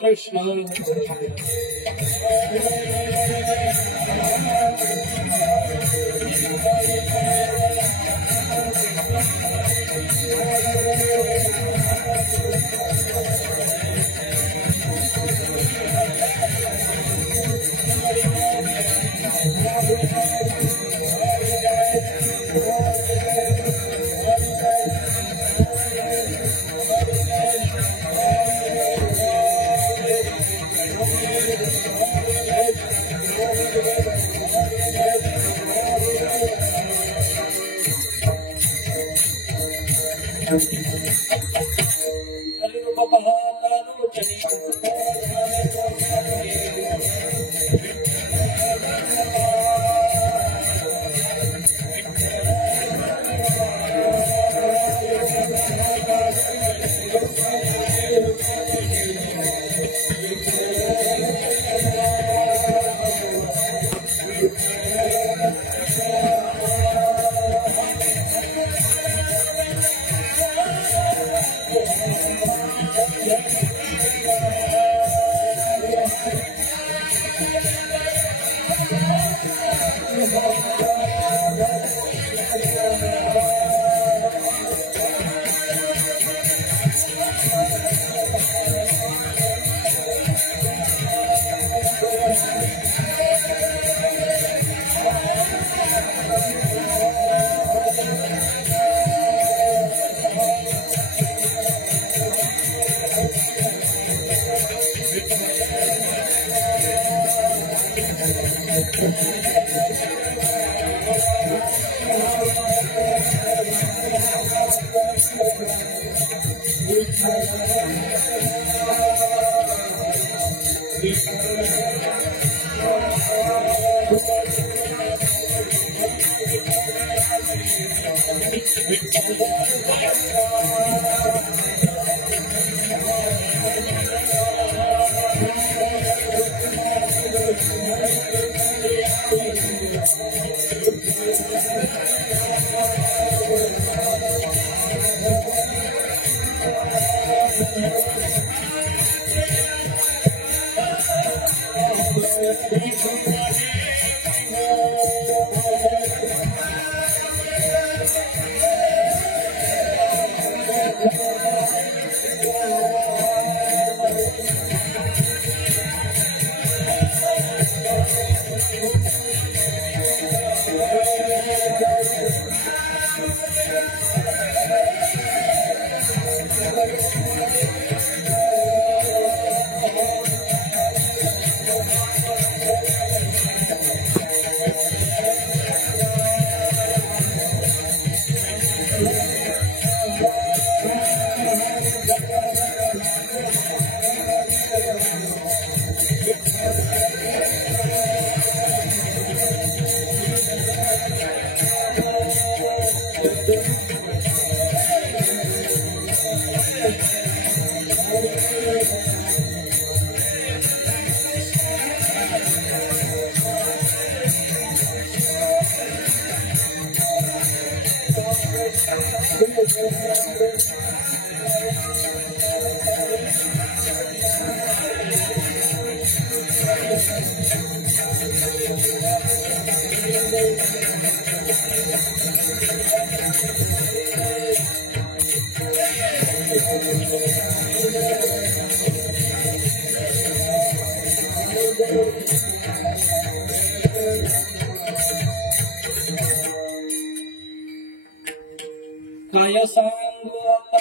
कृष्ण काय सांगू आता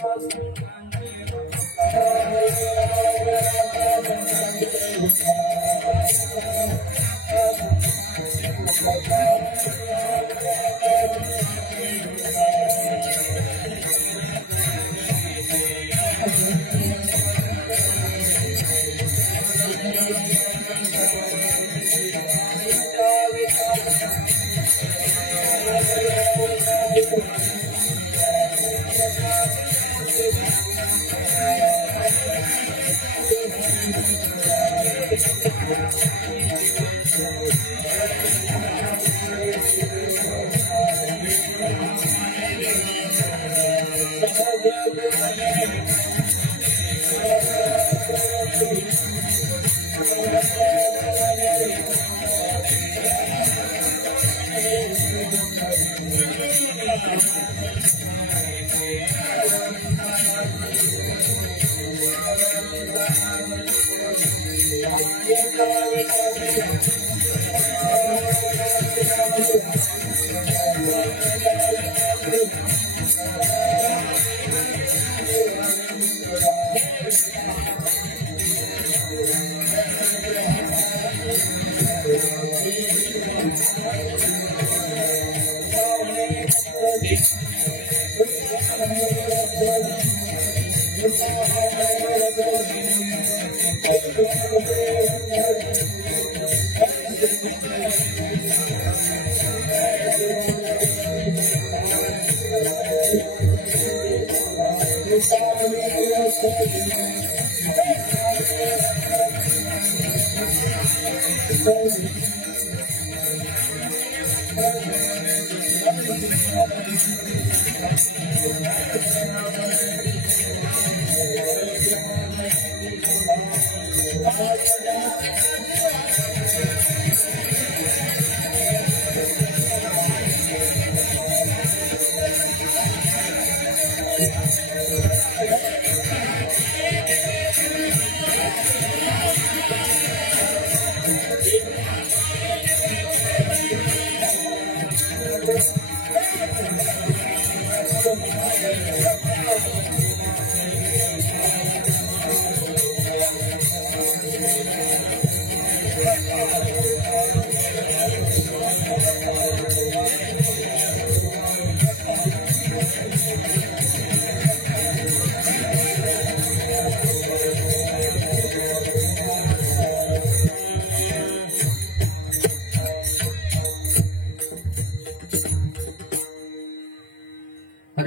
Pada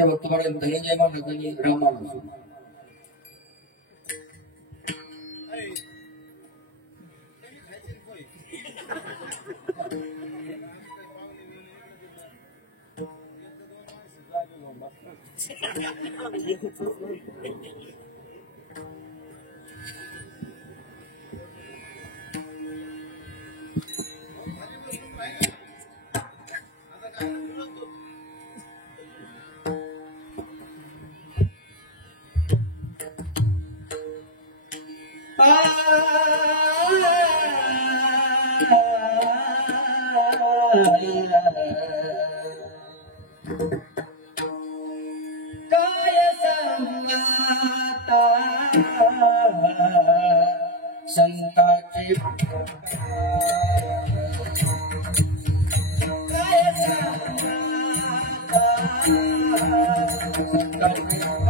waktu pada tengahnya mana tanya ramah. Kaya sanggata sangka cipta kaya sanggata sangka cipta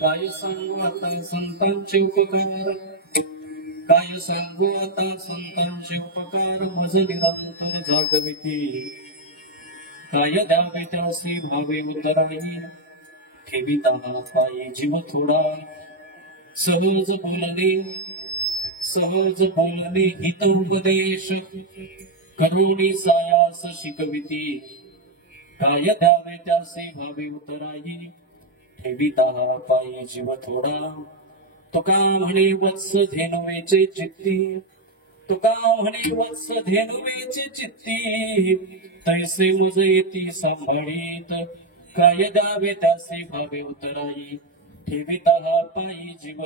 काय सांगू आता संतांचे उपकार, काय सांगू आता संतांचे उपकार, मज निरंतर जागविती. काय द्यावे त्यासी भावे उतराई, ठेविता पायी जीव थोडा. सहज बोलणे हितोपदेश, करुणी सायास शिकविती. काय द्यावे त्यासी भावे उतराई, ठेविता पायी जीव थोडा. तुका म्हणे वत्स धेनुवेचे चित्ती, तुका म्हणे वत्स धेनुवेचे चित्ती. तैसे मज येती सांभाळीत, काय द्यावे त्यासे भावे उतराई, ठेविता पायी जीव.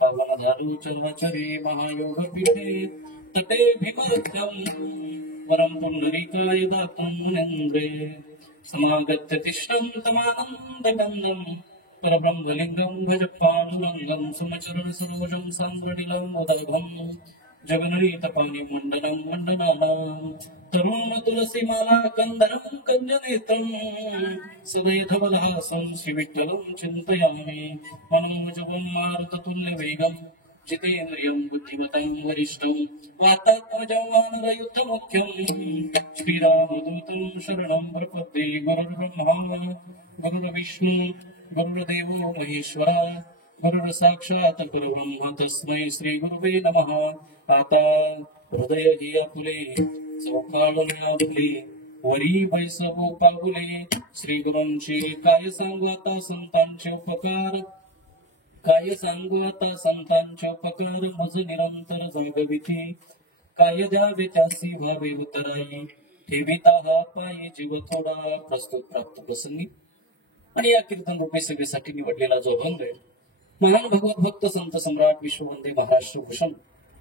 पावन झालू चर्वचरे महायोग पीठे तटे भीमर्थ्यम वरम पुंडरीकाय दातं मुनीन्द्रे समागत्य तिष्ठं तमानन्दकन्दं परब्रह्मलिङ्गं भजपानुरङ्गं सुमचरण सरोजं सान्द्रनिलं उदयभं जगन्नीतपानि मण्डनं मण्डनानां तरुण तुलसीमाला कंदरं कंजनेत्रं सदैधवलहासं श्रीविठ्ठलं चिन्तयामि मनोजवं मारुततुल्यवेगं जितेन्द्रियं बुद्धिमतं वरिष्ठं वातात्मजं वानरयुद्धमुख्यं श्रीरामदूतं शरणं प्रपद्ये गुरुर्ब्रह्मा गुरुर्विष्णु गुरुर्देवो महेश्वरा गुरुर्साक्षात् परब्रह्म तस्मै श्री गुरुवे नमः. आता हृदय हि आपुले चौकाळून आपुले वरी बैसवो पाहुले श्री गुरूंचे काय सांगू आता संतांचे उपकार, काय सांगू आता संतांचे उपकार मज निरंतर जागविती. काय द्यावे त्यासी व्हावे उतराई ठेविता हा पायी जीव थोडा. प्रस्तुत प्राप्त प्रसंगी आणि या कीर्तन रूपे सभेसाठी निवडलेला जो अभंग आहे महान भगवत भक्त संत सम्राट विश्ववंदे महाराष्ट्र भूषण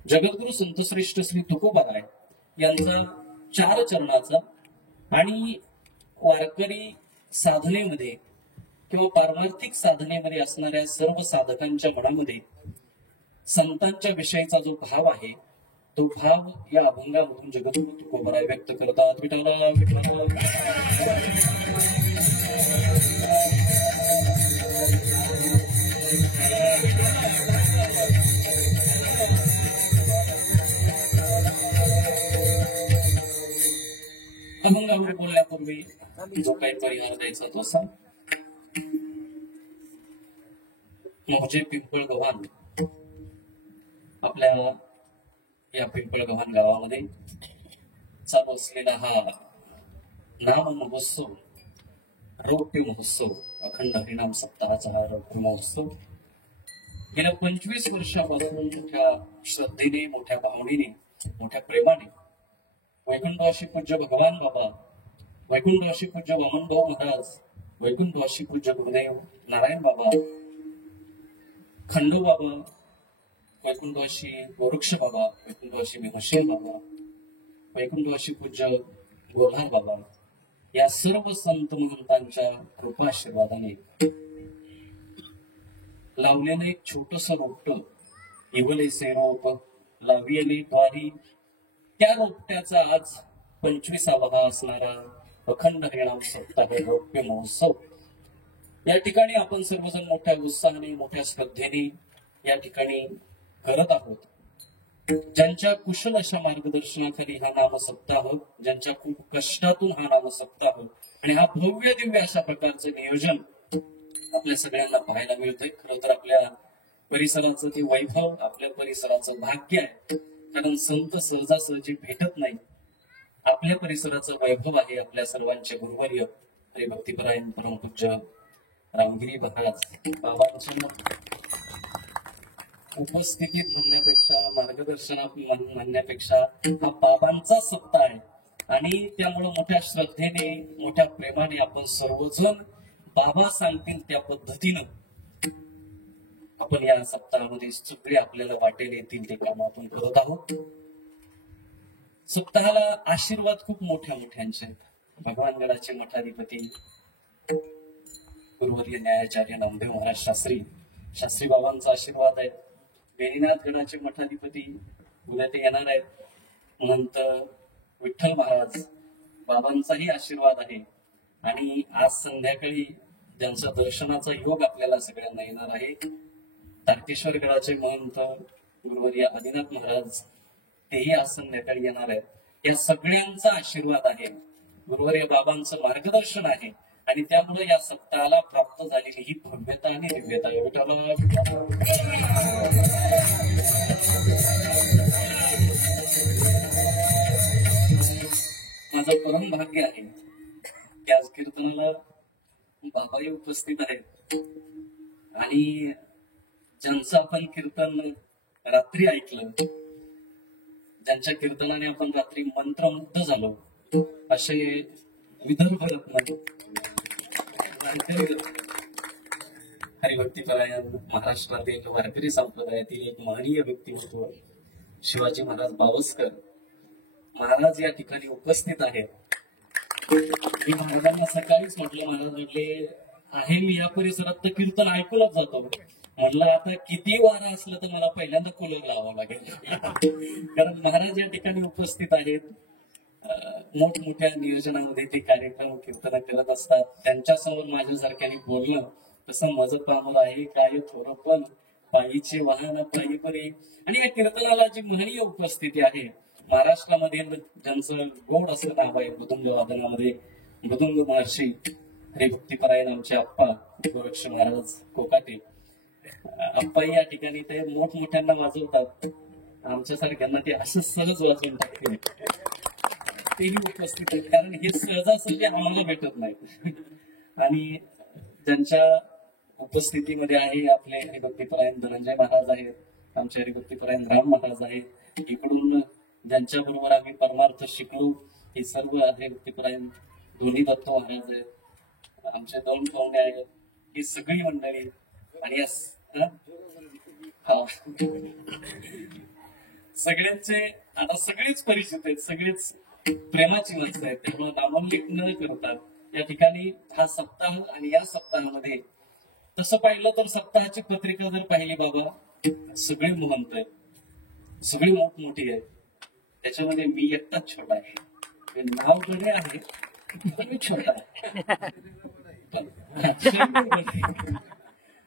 जगद्गुरु संत श्रेष्ठ श्री तुकोबाराय यांचा 4 चरणाचा आणि वारकरी साधनेमध्ये किंवा पारमार्थिक साधनेमध्ये असणाऱ्या सर्व साधकांच्या मनामध्ये संतांच्या विषयीचा जो भाव आहे तो भाव या अभंगामधून जगद्गुरु तुकोबाराय व्यक्त करतात. विठ्ठला विठ्ठला अभंगावर बोलण्यापूर्वी जो काही परिहार द्यायचा तो सांग. मोहजे पिंपळ गव्हाण आपल्या या पिंपळ गव्हाण गावामध्ये चालू असलेला हा नाम महोत्सव, रौप्य महोत्सव, अखंड हरिनाम सप्ताहाचा हा रौप्य महोत्सव गेल्या 25 वर्षापासून मोठ्या श्रद्धेने, मोठ्या भावनेने, मोठ्या प्रेमाने वैकुंठवासी पूज्य भगवान बाबा, वैकुंठवासी पूज्य वामनभाऊ महाराज, वैकुंठवासी पूज्य गुरुदेव नारायण बाबा, खंडू बाबा, वैकुंठवासी गोरक्ष बाबा, वैकुंठवासी भीमसेन बाबा, वैकुंठवासी पूज्य गोल्हार बाबा या सर्व संत महंतांच्या कृपा आशीर्वादाने लावलेलं एक छोटस रोपट, इवले से रोप लाविले द्वारी, त्या रोपट्याचा आज 25वा असणारा अखंड हरिनाम सप्ताह रौप्य महोत्सव या ठिकाणी आपण सर्वजण मोठ्या उत्साहाने, मोठ्या श्रद्धेने या ठिकाणी करत आहोत. ज्यांच्या कुशल अशा मार्गदर्शनाखाली हा नाम सप्ताह, ज्यांच्या खूप कष्टातून हा नाम सप्ताह आणि हा भव्य दिव्य अशा प्रकारचं नियोजन आपल्या सगळ्यांना पाहायला मिळतंय. खरं तर आपल्या परिसराचं ते वैभव, आपल्या परिसराचं भाग्य आहे, कारण संत सहजासहजी भेटत नाही. आपल्या परिसराचं वैभव आहे आपल्या सर्वांचे गुरुवर्य हरिभक्तीपरायण परमपूज्य रामगिरी महाराज बाबांच्या उपस्थितीत म्हणण्यापेक्षा, मार्गदर्शनात म्हणण्यापेक्षा हा बाबांचा सप्ताह आहे आणि त्यामुळे मोठ्या श्रद्धेने, मोठ्या प्रेमाने आपण सर्वजण बाबा सांगतील त्या पद्धतीनं आपण या सप्ताहामध्ये सगळे आपल्याला वाटेल येतील ते काम आपण करत आहोत. सप्ताहाला आशीर्वाद खूप मोठ्या मोठ्यांचे आहेत. भगवानगडाचे मठाधिपती गुरुवर्य न्यायाचार्य नामदेव महाराज शास्त्री बाबांचा आशीर्वाद आहे. बेरीनाथ गडाचे मठाधिपती उद्या ते येणार आहेत. महंत विठ्ठल महाराज बाबांचाही आशीर्वाद आहे आणि आज संध्याकाळी ज्यांचा दर्शनाचा योग आपल्याला सगळ्यांना येणार आहे, तारकेश्वर गडाचे महंत गुरुवर्य आदिनाथ महाराज तेही आज संध्याकाळी येणार आहेत. या सगळ्यांचा आशीर्वाद आहे, गुरुवर्य बाबांचं मार्गदर्शन आहे आणि त्यामुळे या सप्ताहाला प्राप्त झालेली ही भव्यता आणि दिव्यता. माझं परम भाग्य आहे की आज कीर्तनाला बाबाही उपस्थित आहेत आणि ज्यांचं आपण कीर्तन रात्री ऐकलं, ज्यांच्या कीर्तनाने आपण रात्री मंत्रमुग्ध झालो, असे विदर्भ रत्न हरिभक्तीपरायण महाराष्ट्रातील वारकरी संप्रदायातील एक महनीय व्यक्तिमत्व शिवाजी महाराज बावस्कर महाराज या ठिकाणी उपस्थित आहेत. मी महाराजांना सकाळीच म्हटलं, महाराज म्हटले आहे मी या परिसरात तर कीर्तन ऐकूनच जातो. म्हटलं आता किती वारा असलं तर मला पहिल्यांदा कूलर लावावं लागेल कारण महाराज या ठिकाणी उपस्थित आहेत. मोठमोठ्या नियोजनामध्ये ते कार्यक्रम कीर्तन करत असतात. त्यांच्यासमोर माझ्यासारख्याने बोलणं तसं माझं पामर आहे काय थोडं पण पायीचे वाहन पायी बरे. आणि या कीर्तनाला जी महनीय उपस्थिती आहे, महाराष्ट्रामध्ये ज्यांचं गोड असं नाव आहे मृदुंग वादनामध्ये मृदुंग महर्षी हरिभक्तीपरायण आमचे आप्पा गोरक्ष महाराज कोकाटे आप्पा या ठिकाणी ते मोठमोठ्यांना वाजवतात. आमच्यासारख्यांना ते असं सहज वाजवून टाकते. तेही उपस्थित आहेत कारण हे सहजासहजी आम्हाला भेटत नाही. आणि ज्यांच्या उपस्थितीमध्ये आहे आपले हरिभक्तीपरायण धनंजय महाराज आहेत, आमचे हरिभक्तीपरायण राम महाराज आहेत. इकडून ज्यांच्या बरोबर आम्ही परमार्थ शिकलो हे सर्व हरिभक्तीपरायण दोन्ही दत्त महाराज आहेत, आमचे 2 पाहुणे आहेत, ही सगळी मंडळी. आणि हा? हा. सगळ्यांचे आता सगळेच परिचित आहेत, सगळेच प्रेमाची माणसं आहेत, त्यामुळे नामोल्लेख न करता या ठिकाणी हा सप्ताह आणि या सप्ताहामध्ये तसं पाहिलं तर सप्ताहाची पत्रिका जर पाहिली बाबा, सगळे महंत आहेत, सगळी मोठमोठी आहे, त्याच्यामध्ये मी एकटाच छोटा आहे. हे नाव जरी आहे पण मी छोटा आहे.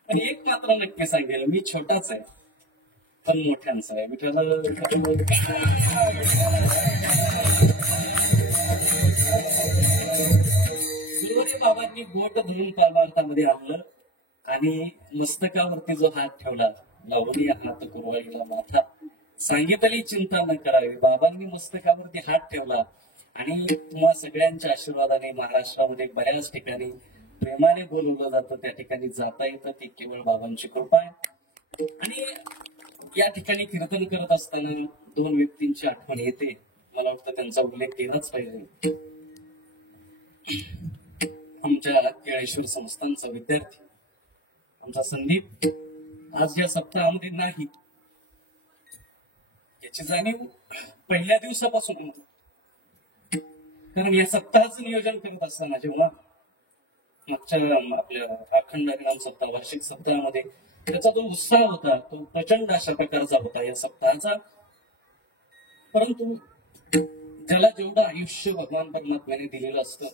आणि एक मात्र नक्की सांगेल, मी छोटाच आहे पण मोठ्यांचा आहे. बाबांनी बोट धरून परमार्थामध्ये आणलं आणि मस्तकावरती जो हात ठेवला, लावणी हात कुरवाईला माथा, सांगितली चिंता न करावी. बाबांनी मस्तकावरती हात ठेवला आणि तुम्हा सगळ्यांच्या आशीर्वादाने महाराष्ट्रामध्ये बऱ्याच ठिकाणी प्रेमाने बोलवलं जातं, त्या ठिकाणी जाता येतं, ती केवळ बाबांची कृपा आहे. आणि या ठिकाणी कीर्तन करत असताना दोन व्यक्तींची आठवण येते, मला वाटतं त्यांचा उल्लेख केलाच पाहिजे. आमच्या केळेश्वर संस्थांचा विद्यार्थी आमचा संदीप आज या सप्ताहामध्ये नाही, याची जाणीव पहिल्या दिवसापासून होती. कारण या सप्ताहाचं नियोजन करत असताना जेव्हा मागच्या आपल्या अखंड हरिनाम सप्ताह वार्षिक सप्ताहामध्ये त्याचा जो उत्साह होता तो प्रचंड अशा प्रकारचा होता या सप्ताहाचा. परंतु ज्याला जेवढं आयुष्य भगवान परमात्म्याने दिलेलं असतं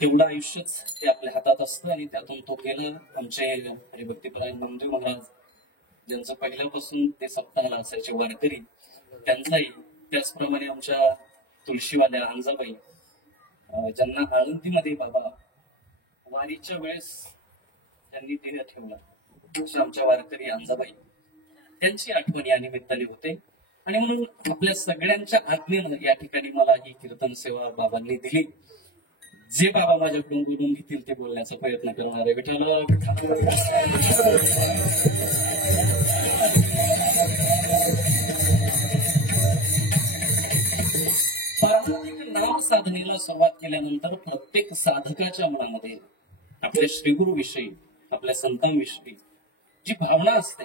तेवढं आयुष्यच ते आपल्या हातात असतं आणि त्यातून तो केलं. आमचे हरिभक्तीपरायण नामदेव महाराज ज्यांचं पहिल्यापासून ते सप्ताहाला असायचे वारकरी, त्यांचाही त्याचप्रमाणे आमच्या तुळशीवाल्या अंजाबाई, ज्यांना आळंदीमध्ये बाबा वारीच्या वेळेस त्यांनी देह ठेवला, अशा आमच्या वारकरी अंजाबाई, त्यांची आठवण या निमित्ताने होते. आणि म्हणून आपल्या सगळ्यांच्या आज्ञेनं या ठिकाणी मला ही कीर्तन सेवा बाबांनी दिली. जे बाबा माझ्याकडून बोलून घेतील ते बोलण्याचा प्रयत्न करणार आहे. पारमार्थिक नाम साधनेला सुरुवात केल्यानंतर प्रत्येक साधकाच्या मनामध्ये आपल्या श्रीगुरु विषयी, आपल्या संतांविषयी जी भावना असते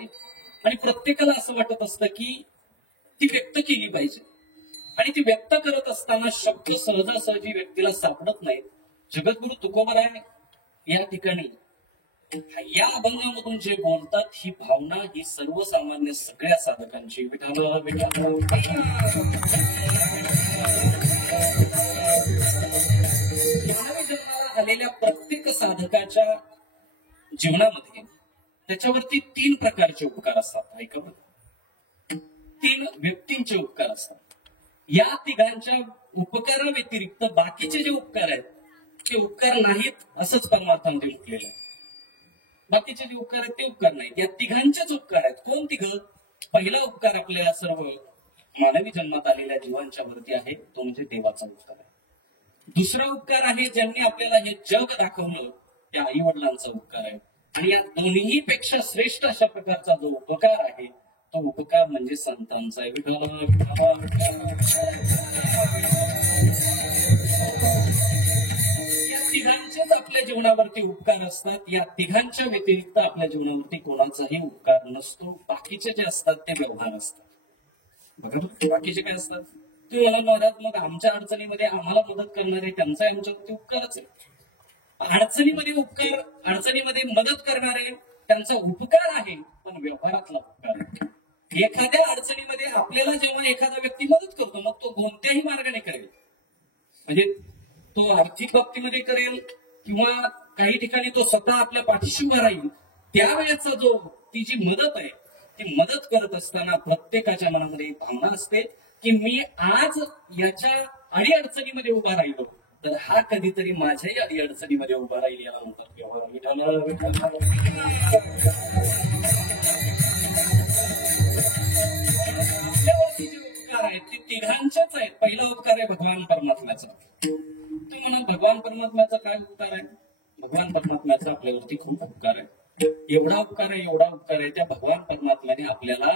आणि प्रत्येकाला असं वाटत असतं की ती व्यक्त केली पाहिजे. आणि ती व्यक्त करत असताना शब्द सहजासहजी व्यक्तीला सापडत नाहीत. जगद्गुरु तुकोबराय या ठिकाणी या अभंगामधून जे बोलतात, ही भावना ही सर्वसामान्य सगळ्या साधकांची आलेल्या प्रत्येक साधकाच्या जीवनामध्ये त्याच्यावरती 3 प्रकारचे उपकार असतात. ऐका बरं, 3 व्यक्तींचे उपकार असतात. या तिघांच्या उपकारा व्यतिरिक्त बाकीचे जे उपकार आहेत ते उपकार नाहीत, असंच परमार्थामध्ये म्हटलेलं आहे. बाकीचे जे उपकार आहेत ते उपकार नाहीत, या तिघांचेच उपकार आहेत. कोण तिघ? पहिला उपकार आपल्या सर्व मानवी जन्मात आलेल्या जीवांच्या वरती आहे, तो म्हणजे देवाचा उपकार आहे. दुसरा उपकार आहे ज्यांनी आपल्याला हे जग दाखवलं, त्या आई वडिलांचा उपकार आहे. आणि या दोन्ही पेक्षा श्रेष्ठ अशा प्रकारचा जो उपकार आहे तो उपकार म्हणजे संतांचा आहे. या तिघांचेच आपल्या जीवनावरती उपकार असतात. या तिघांच्या व्यतिरिक्त आपल्या जीवनावरती कोणाचाही उपकार नसतो. बाकीचे जे असतात ते व्यवहार असतात. बघा, बाकीचे काय असतात? ते मला महाराज मग आमच्या अडचणीमध्ये आम्हाला मदत करणारे त्यांचा आमच्यावरती उपकारच आहे. अडचणीमध्ये मदत करणारे त्यांचा उपकार आहे, पण व्यवहारातला उपकार आहे. एखाद्या अडचणीमध्ये आपल्याला जेव्हा एखादा व्यक्ती मदत करतो मग तो कोणत्याही मार्गाने करेल, म्हणजे तो आर्थिक बाबतीमध्ये करेल किंवा काही ठिकाणी तो स्वतः आपल्या पाठीशी उभा राहील. त्यावेळेचा जो ती जी मदत आहे ती मदत करत असताना प्रत्येकाच्या मनामध्ये एक भावना असते की मी आज याच्या अडीअडचणीमध्ये उभा राहिलो तर हा कधीतरी माझ्याही अडीअडचणीमध्ये उभा राहील. याला म्हणतात व्यवहार. उपकार आहेत ते तिघांचेच आहेत. पहिला उपकार आहे भगवान परमात्म्याचा. तुम्ही म्हणा भगवान परमात्म्याचा काय उपकार आहे? भगवान परमात्म्याचा आपल्यावरती खूप उपकार आहे. एवढा उपकार आहे त्या भगवान परमात्म्याने आपल्याला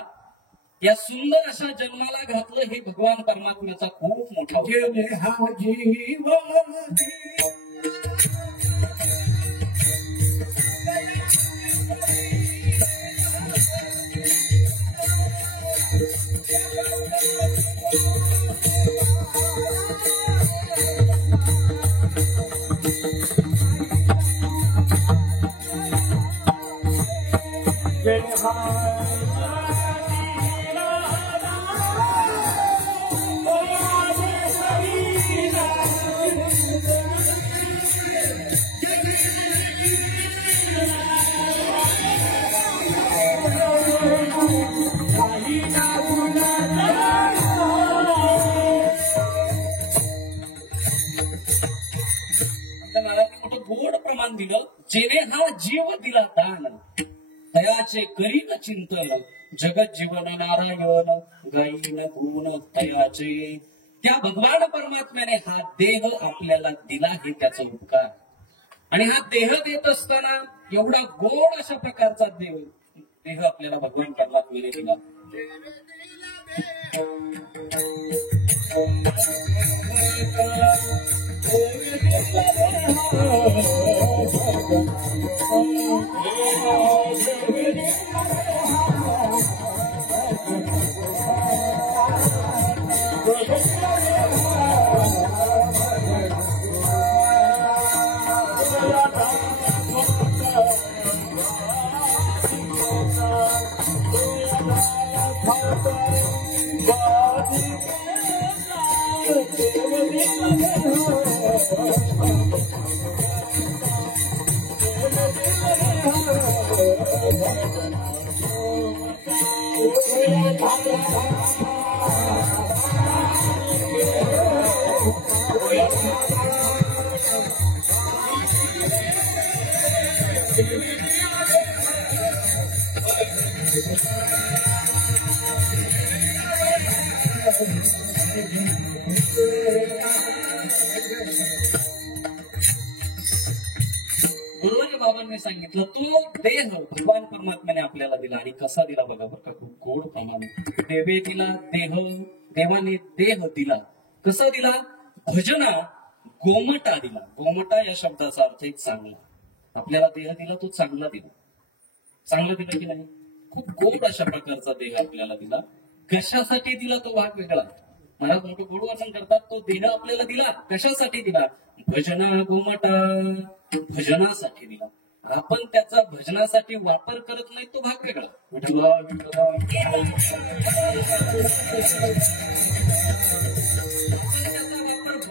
या सुंदर अशा जन्माला घातलं. हे भगवान परमात्म्याचा खूप मोठा मोठं गोड प्रमाण दिलं, जेणे हा जीव दिला दान, तयाचे करीन चिंतन, जगत जीवन नारायण गाईन गुण तयाचे. त्या भगवान परमात्म्याने हा देह आपल्याला दिला हे त्याचा उपकार. आणि हा देह देत असताना एवढा गोड अशा प्रकारचा देह आपल्याला भगवान परमात्म्याने दिला. गुरुजी बाबांनी सांगितलं तो देह भगवान परमात्म्याने आपल्याला दिला. आणि कसा दिला बघा बरं का, खूप गोड प्रमाणे. देवे दिला देह, देवाने देह दिला. कसा दिला? भजना गोमटा दिला. गोमटा या शब्दाचा अर्थ एक चांगला. आपल्याला देह दिला तो चांगला दिला. चांगला दिला की नाही? खूप गोड अशा प्रकारचा देह आपल्याला दिला. कशासाठी दिला तो भाग वेगळा. महाराज मोठं गोड वाचन करतात. तो देह आपल्याला दिला कशासाठी दिला? भजना गोमटा, भजनासाठी दिला. आपण त्याचा भजनासाठी वापर करत नाही तो भाग वेगळा. विठला विठला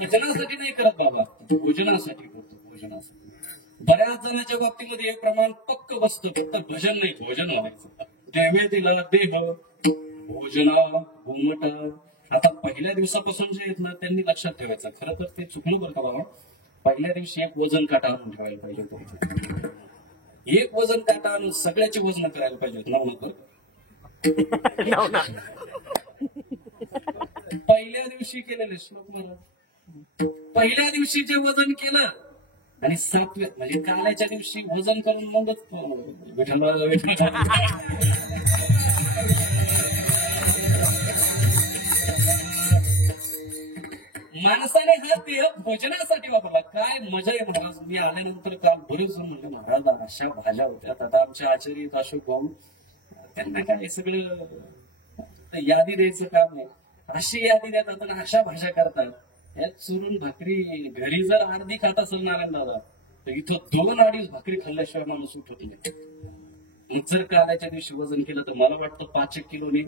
भजनासाठी नाही करत बाबा, भोजनासाठी करतो. भोजनासाठी बऱ्याच जणांच्या बाबतीमध्ये हे प्रमाण पक्क बसतं. फक्त भजन नाही, भोजन व्हायचं. देवे दिला देह, भोजना गोमटा. आता पहिल्या दिवसापासून जे आहेत ना त्यांनी लक्षात ठेवायचं. खरं तर ते चुकलं बरं का बाबा. पहिल्या दिवशी एक वजन काटा आणून ठेवायला पाहिजे होतं. एक वजन काटा आणून सगळ्याचे वजन करायला पाहिजे होतं. पहिल्या दिवशी केलेले श्लोक महाराज. पहिल्या दिवशी जे वजन केलं आणि 7व्या म्हणजे काल्याच्या दिवशी वजन करून मगच विठ्ठल माणसाने हा देह भोजनासाठी वापरला. काय मजा आहे महाराज. मी आल्यानंतर काल बरेच जण म्हणले महाराज अशा भाज्या होत्या. आता आमच्या आचार्य अशोक भाऊ त्यांना काय सगळं यादी द्यायचं काम नाही. अशी यादी देतात आणि अशा भाज्या करतात. या चुरून भाकरी घरी जर अर्धी खात असेल नारायण दादा तर इथं 2-2.5 भाकरी खाल्ल्याशिवाय माणूस उठत नाही. मग जर काल्याच्या दिवशी वजन केलं तर मला वाटतं 5 किलोने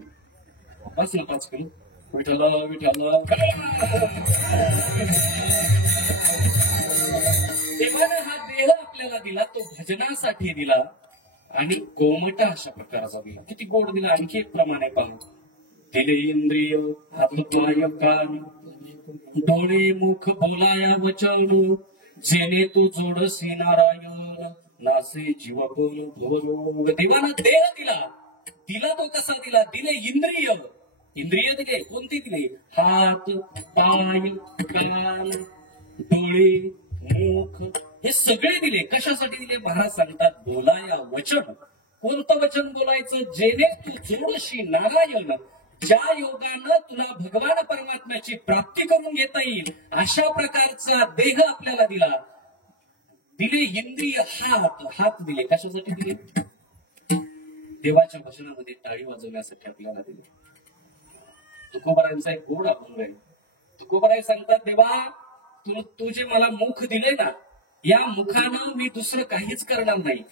बस ना 5 किलो. विठ्ठला विठ्ठला देवाने हा देह आपल्याला दिला तो भजनासाठी दिला. आणि गोमटा अशा प्रकारचा दिला. किती गोड दिला. आणखी एक प्रमाणे पाहू. दिले इंद्रिय हात पाय कान डोळे मुख बोलाया वचन जेणे तू जोडसी नारायण नासे जीव बोल भोरो. देवाना देह दिला. दिला तो कसा दिला? दिले इंद्रिय. इंद्रिय दिले. कोणती दिले? हात पाय कान डोळे मुख हे सगळे दिले. कशासाठी दिले? महाराज सांगतात बोलाया वचन. कोणतं वचन बोलायचं? जेणे तू जोडशी नारायण. ज्या योगानं तुला भगवान परमात्म्याची प्राप्ती करून घेता येईल अशा प्रकारचा देह आपल्याला दिला. दिले इंद्रिय हात. हात दिले. कशासाठी दिले? देवाच्या भजनामध्ये टाळी वाजवण्यासाठी आपल्याला दिले. तुकोबारायांचा एक गोड अभंग आहे. तुकोबाराय सांगतात देवा तू जे मला मुख दिले ना या मुखानं मी दुसरं काहीच करणार नाही.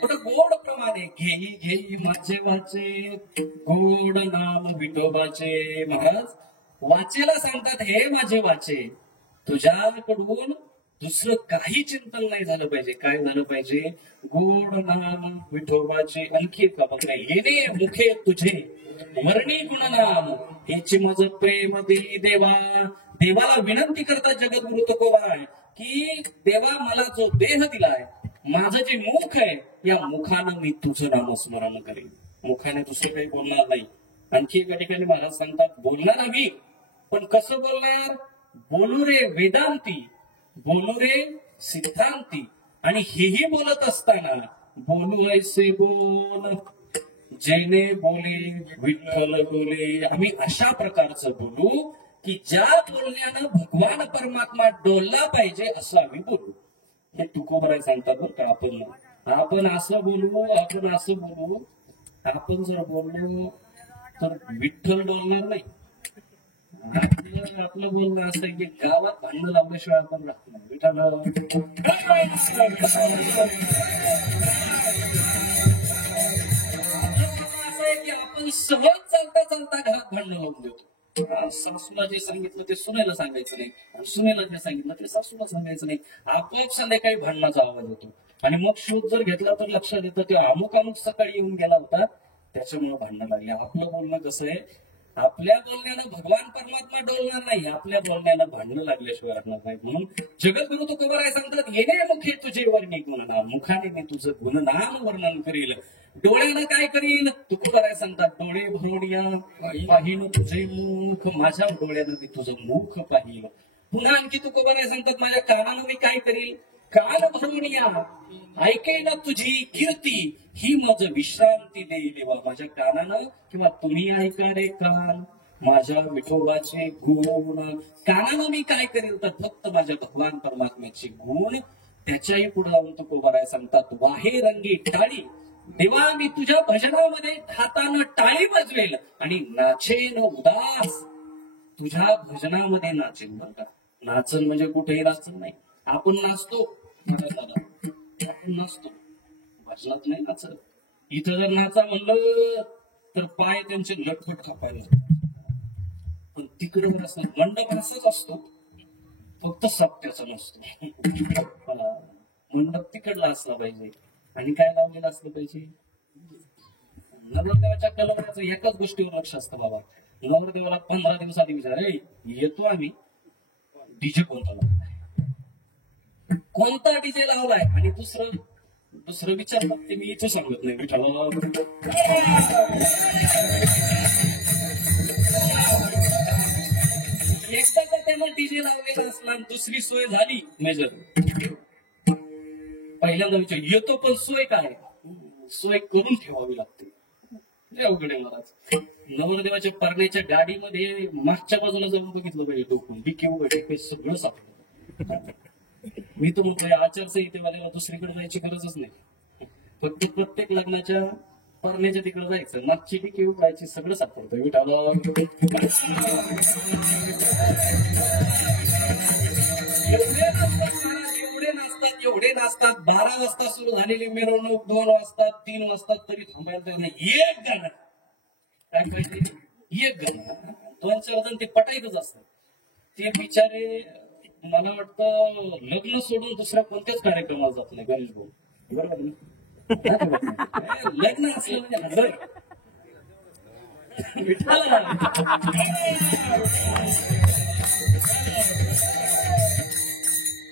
कुठं गोड प्रमाणे घेई घेई माझे वाचे गोड नाम विठोबाचे. महाराज वाचेला सांगतात, हे माझे वाचे, तुझ्याकडून दुसरं काही चिंतन नाही झालं पाहिजे. काय झालं पाहिजे? गोड नाम विठोबाचे. आणखी एक आपण नाही, येणे मुखे तुझे वर्णी गुणनाम, हेचे माझं प्रेम देई देवा. देवाला विनंती करतात जगद्गुरु तुकोबाराय की देवा, मला जो देह दिलाय, माझं जे मुख आहे, या मुखानं मी तुझं नामस्मरण करेन. मुखाने दुसरं काही बोलणार नाही. आणखी एका ठिकाणी महाराज सांगतात, बोलणार हवी, पण कसं बोलणार? बोलू रे वेदांती, बोलू रे सिद्धांती. आणि हेही बोलत असताना बोलू ऐसे बोल जेने बोले विठ्ठल बोले. आम्ही अशा प्रकारचं बोलू की ज्या बोलण्यानं भगवान परमात्मा डोलला पाहिजे असं आम्ही बोलू. हे तुकोबाराय सांगतात बरं का. आपण असं बोलू, आपण असं बोलू. आपण जर बोललो तर विठ्ठल डोलणार नाही. आपलं बोलणं असं की गावात भांडण लावल्याशिवाय आपण राहतो नाही. विठ्ठल की आपण सहज चालता चालता घरात भांडण लावून देतो. सासूला जे सांगितलं ते सुनेला सांगायचं नाही, आणि सुनेला जे सांगितलं ते सासूला सांगायचं नाही. आपोआप संध्याकाळी भांडणाचा आवाज होतो. आणि मग शोध जर घेतला तर लक्षात येतं ते अमुक सकाळी येऊन गेला होता, त्याच्यामुळे भांडणं लागली. आपलं बोलणं कसं आहे? आपल्या बोलण्यानं भगवान परमात्मा डोलणार नाही, आपल्या बोलण्यानं भांडणं लागल्याशिवाय राहणार नाही. म्हणून जगद्गुरु तुकोबाराय सांगतात, येणे मुखे तुझे वर्णी गुणनाम, मुखाने मी तुझं गुणनाम वर्णन करील. डोळ्यानं काय करील? तुकोबाराय सांगतात, डोळे भरोडिया पाहिन तुझे मुख, माझ्या डोळ्यानं मी तुझं मुख पाहिल. पुन्हा आणखी तुकोबाराय सांगतात, माझ्या कानानं मी काय करील? कान भरोडिया ऐकेन तुझी कीर्ती, ही माझं विश्रांती देईल देवा. माझ्या कानानं किंवा तुम्ही ऐका रे कान माझ्या विठोबाचे गुण. कानानं मी काय करेल? तर फक्त माझ्या भगवान परमात्म्याचे गुण. त्याच्याही पुढे जाऊन तुकोबाराय सांगतात, वाहे रंगी टाळी देवा, मी तुझ्या भजनामध्ये हातानं टाळी वाजवेल आणि नाचेन उदास. तुझ्या भजनामध्ये नाचेन. बरं का, नाचन म्हणजे कुठेही नाचन नाही. आपण नाचतो, आपण नाचतो, भजनात नाही नाचत. इथं जर नाचा म्हणलं तर पाय त्यांचे लटपट कापायला. पण तिकडे असं मंडप असाच असतो, फक्त सत्याचा नसतो. मंडप तिकडला असला पाहिजे. आणि काय लावलेलं असलं पाहिजे? नवरदेवाच्या कलराचं एकाच गोष्टीवर लक्ष असतं बाबा. नवरदेवाला 15 दिवस आधी विचार, येतो आम्ही, डीजे कोणता लावलाय, कोणता डीजे लावलाय? आणि दुसरं विचारलं ते मी इथे सांगत नाही. एकदा का त्यानं डीजे लावलेला असला आणि दुसरी सोय झाली मेजर, पहिल्यांदा विचार येतो, पण सोय काय? सोय करून ठेवावी लागते. अवघड आहे महाराज. नवरदेवाच्या पारण्याच्या गाडीमध्ये मागच्या बाजूला जाऊन बघितलं पाहिजे, डोकून डिकी वगैरे सगळं सापडलं. मी तर म्हणतोय आचारसंहितेवाल्याला दुसरीकडे जायची गरजच नाही. फक्त प्रत्येक लग्नाच्या परण्याच्या तिकडे जायचं, नागची बी केव जायची, सगळं सापडतं विठाला. एवढे नाचतात 12 वाजता सुरू झालेली मिरवणूक 2 वाजता 3 वाजता तरी थांबायला नाही. एक गाणं काय पाहिजे, एक गाणं 2-4 जण ते पटायचंच असतं. ते बिचारे मला वाटतं लग्न सोडून दुसऱ्या कोणत्याच कार्यक्रमाला जात नाही गणेश भाऊ, बरोबर ना? लग्न असलं म्हणजे हजर.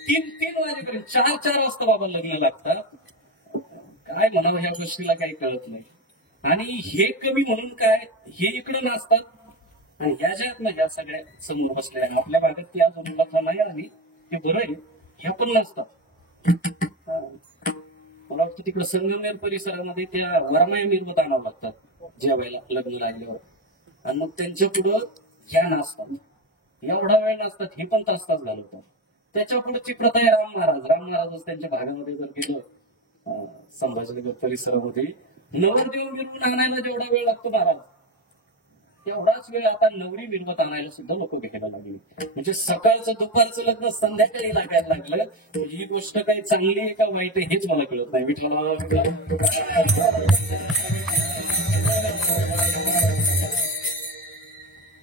तीन वाजेपर्यंत 4 वाजता बाबा लग्न लागतात. काय म्हणावं ह्या गोष्टीला काही कळत नाही. आणि हे कमी म्हणून काय, हे इकडे नाचतात आणि ह्याच्यात ना ह्या सगळ्या समोर बसल्या. आपल्या भागात ती अजून कथा नाही आली, ते बरं आहे. ह्या पण नसतात. मला वाटतं तिकडे संगमनेर परिसरामध्ये त्या वरमाया मिरवत आणावं लागतात ज्या वेळेला लग्न लागल्यावर, आणि मग त्यांच्या पुढं ह्या नाचतात. एवढा वेळ नाचतात, हे पण तास घालवतात. त्याच्या पुढची प्रथा आहे राम महाराजच त्यांच्या भागामध्ये जर गेलं संभाजीनगर परिसरामध्ये, नवरदेव मिरवून आणायला जेवढा वेळ लागतो महाराज, तेवढाच वेळ आता नवरी मिरवत आणायला सुद्धा लोक घ्यायला लागले. म्हणजे सकाळचं दुपारचं लग्न संध्याकाळी लागायला लागलं. ही गोष्ट काही चांगली आहे का वाईट आहे हेच मला कळत नाही. विठ्ठला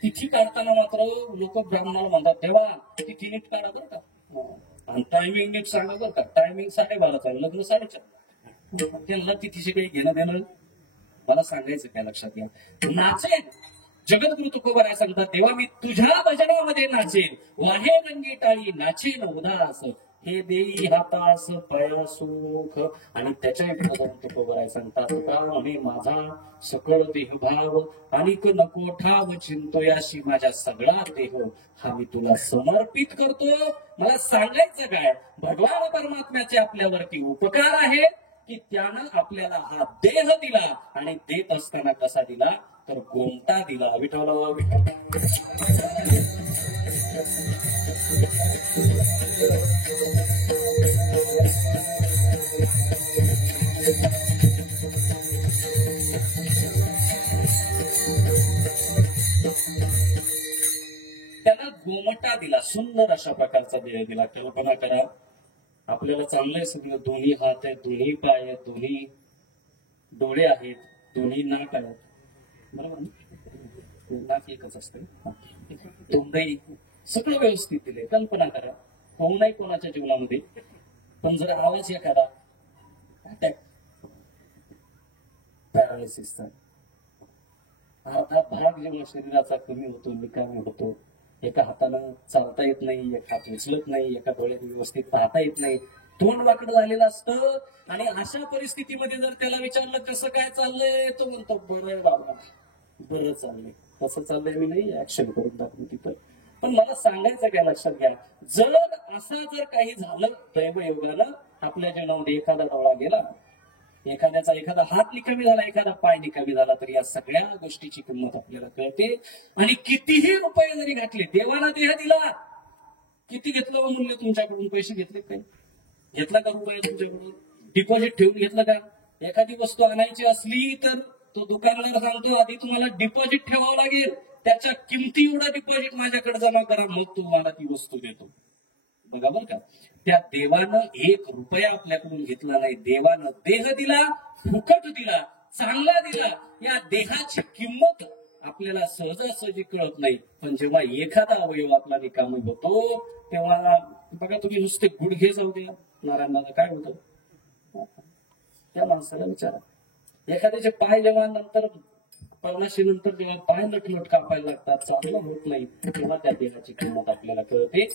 तिथी काढताना मात्र लोक ब्राह्मणाला म्हणतात तेव्हा तिथी नीट काढा बरं का, आणि टायमिंग नीट सांगा बरं का. टायमिंग 12:30 आहे, लग्न 4:30. त्यांना तिथीशी काही घेणं देणं. मला सांगायचं काय लक्षात घ्या, नाचेल जगद्गुरु तुकोबाराय सांगतात तेव्हा मी तुझ्या भजनामध्ये नाचेल, वाहे रंगी टाळी नाचेल उदास, हे देई हातास पाया सुख. आणि त्याच्या भजन तुकोबाराय सांगतात आणि माझा सकळ देह भाव आणि नको ठाव चिंतोयाशी माझ्या सगळा देह हा मी तुला समर्पित करतो. मला सांगायचं काय, भगवान परमात्म्याचे आपल्यावरती उपकार आहे की त्यानं आपल्याला हा देह दिला, आणि देत असताना कसा दिला तर गोमटा दिला. विठ्ठल त्याला गोमटा दिला, सुंदर अशा प्रकारचा देह दिला. कल्पना करा, आपल्याला चांगलंय सगळं, दोन्ही हात आहेत, दोन्ही पाय आहेत, दोन्ही डोळे आहेत, दोन्ही नाक आहेत, बरोबर ना? नाक एकच असतं, तोंडही सगळं व्यवस्थित दिले. कल्पना करा, होऊ नाही कोणाच्या जीवनामध्ये, पण जर आवाज एखादा अटॅक पॅरालिसिसचा अर्धा भाग जेव्हा शरीराचा कमी होतो, निकामी होतो, एका हातानं चालता येत नाही, एका हात उचलत नाही, एका डोळ्यात व्यवस्थित पाहता येत नाही, तोंड वाकडं झालेलं असतं. आणि अशा परिस्थितीमध्ये जर त्याला विचारलं कसं काय चाललंय, तो म्हणतो बरं बाबा, बरं चाललंय. कसं चाललंय मी नाही ऍक्शन करून दाखवू तिथं. पण मला सांगायचं काय लक्षात घ्या, जर असं जर काही झालं दैवयोगानं, आपल्या जीवनामध्ये एखादा डोळा गेला, एखादा हात निकामी झाला, एखादा पाय निकामी झाला, तर या सगळ्या गोष्टीची किंमत आपल्याला कळते. आणि कितीही रुपये जरी घातले, देवाला देह दिला, किती घेतलं मूल्य तुमच्याकडून, पैसे घेतले काय, घेतला का रुपये तुमच्याकडून, डिपॉझिट ठेवून घेतलं का? एखादी वस्तू आणायची असली तर तो दुकानदार सांगतो आधी तुम्हाला डिपॉझिट ठेवावं लागेल, त्याच्या किमती एवढा डिपॉझिट माझ्याकडे जमा करा, मग तुम्हाला ती वस्तू देतो. बघा बरं का, त्या देवानं 1 रुपया आपल्याकडून घेतला नाही. देवानं देह दिला, फुकट दिला, चांगला दिला. या देहाची किंमत आपल्याला सहजासहजी कळत नाही, पण जेव्हा एखादा अवयव आपला निकामी होतो तेव्हा बघा, तुम्ही नुसते गुडघे जाऊ द्या, नारायणाला काय होतं त्या माणसाला विचारा. एखाद्याचे पाय जेव्हा नंतर 50 नंतर जेव्हा पाय नटनट कापायला लागतात, चांगलं होत नाही, तेव्हा त्या देहाची किंमत आपल्याला कळते.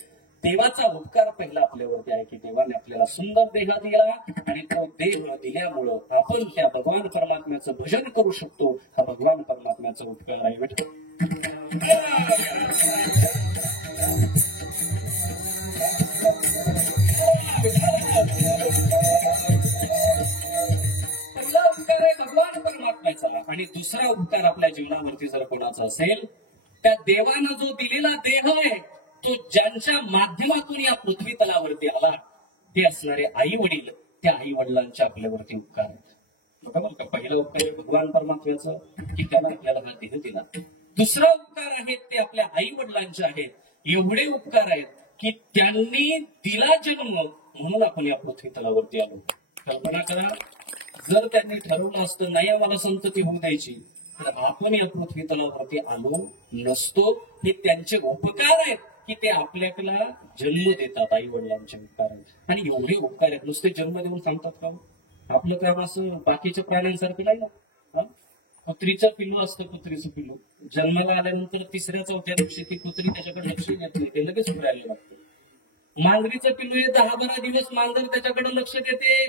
देवाचा उपकार पहिला आपल्यावरती आहे की देवाने आपल्याला सुंदर देह दिला, आणि तो देह दिल्यामुळं आपण त्या भगवान परमात्म्याचं भजन करू शकतो. हा भगवान परमात्म्याचा उपकार आहे. पहिला उपकार आहे भगवान परमात्म्याचा. आणि दुसरा उपकार आपल्या जीवनावरती जर कोणाचा असेल, त्या देवानं जो दिलेला देह आहे, तो ज्यांच्या माध्यमातून या पृथ्वी तलावरती आला, ते असणारे आई वडील, त्या आई वडिलांचे आपल्यावरती उपकार आहेत. बघा बरं का, पहिला उपकार आहे भगवान परमात्म्याचं की त्यानं आपल्याला हा देह दिला. दुसरा उपकार आहेत ते आपल्या आई वडिलांचे आहेत. एवढे उपकार आहेत की त्यांनी दिला जन्म म्हणून आपण या पृथ्वी तलावरती आलो. कल्पना करा, जर त्यांनी ठरवलं असतं नाही आम्हाला संतती होऊ द्यायची, तर आपण या पृथ्वी तलावरती आलो नसतो. हे त्यांचे उपकार आहेत की ते आपल्याला जन्म देतात. आई वडिलांचे उपकार आहेत. आणि एवढे उपकार आहेत, नुसते जन्म देऊन सांगतात का? आपलं काम असं बाकीच्या प्राण्यांसारखं नाही ना. कुत्रीचं पिल्लू असतं, कुत्रीचं पिल्लू जन्माला आल्यानंतर 3-4 दिवशी ती कुत्री त्याच्याकडे लक्ष देत नाही, ते लगेच फिरायला लागतं. मांजरीचं पिल्लू हे 10-12 दिवस मांजर त्याच्याकडे लक्ष देते.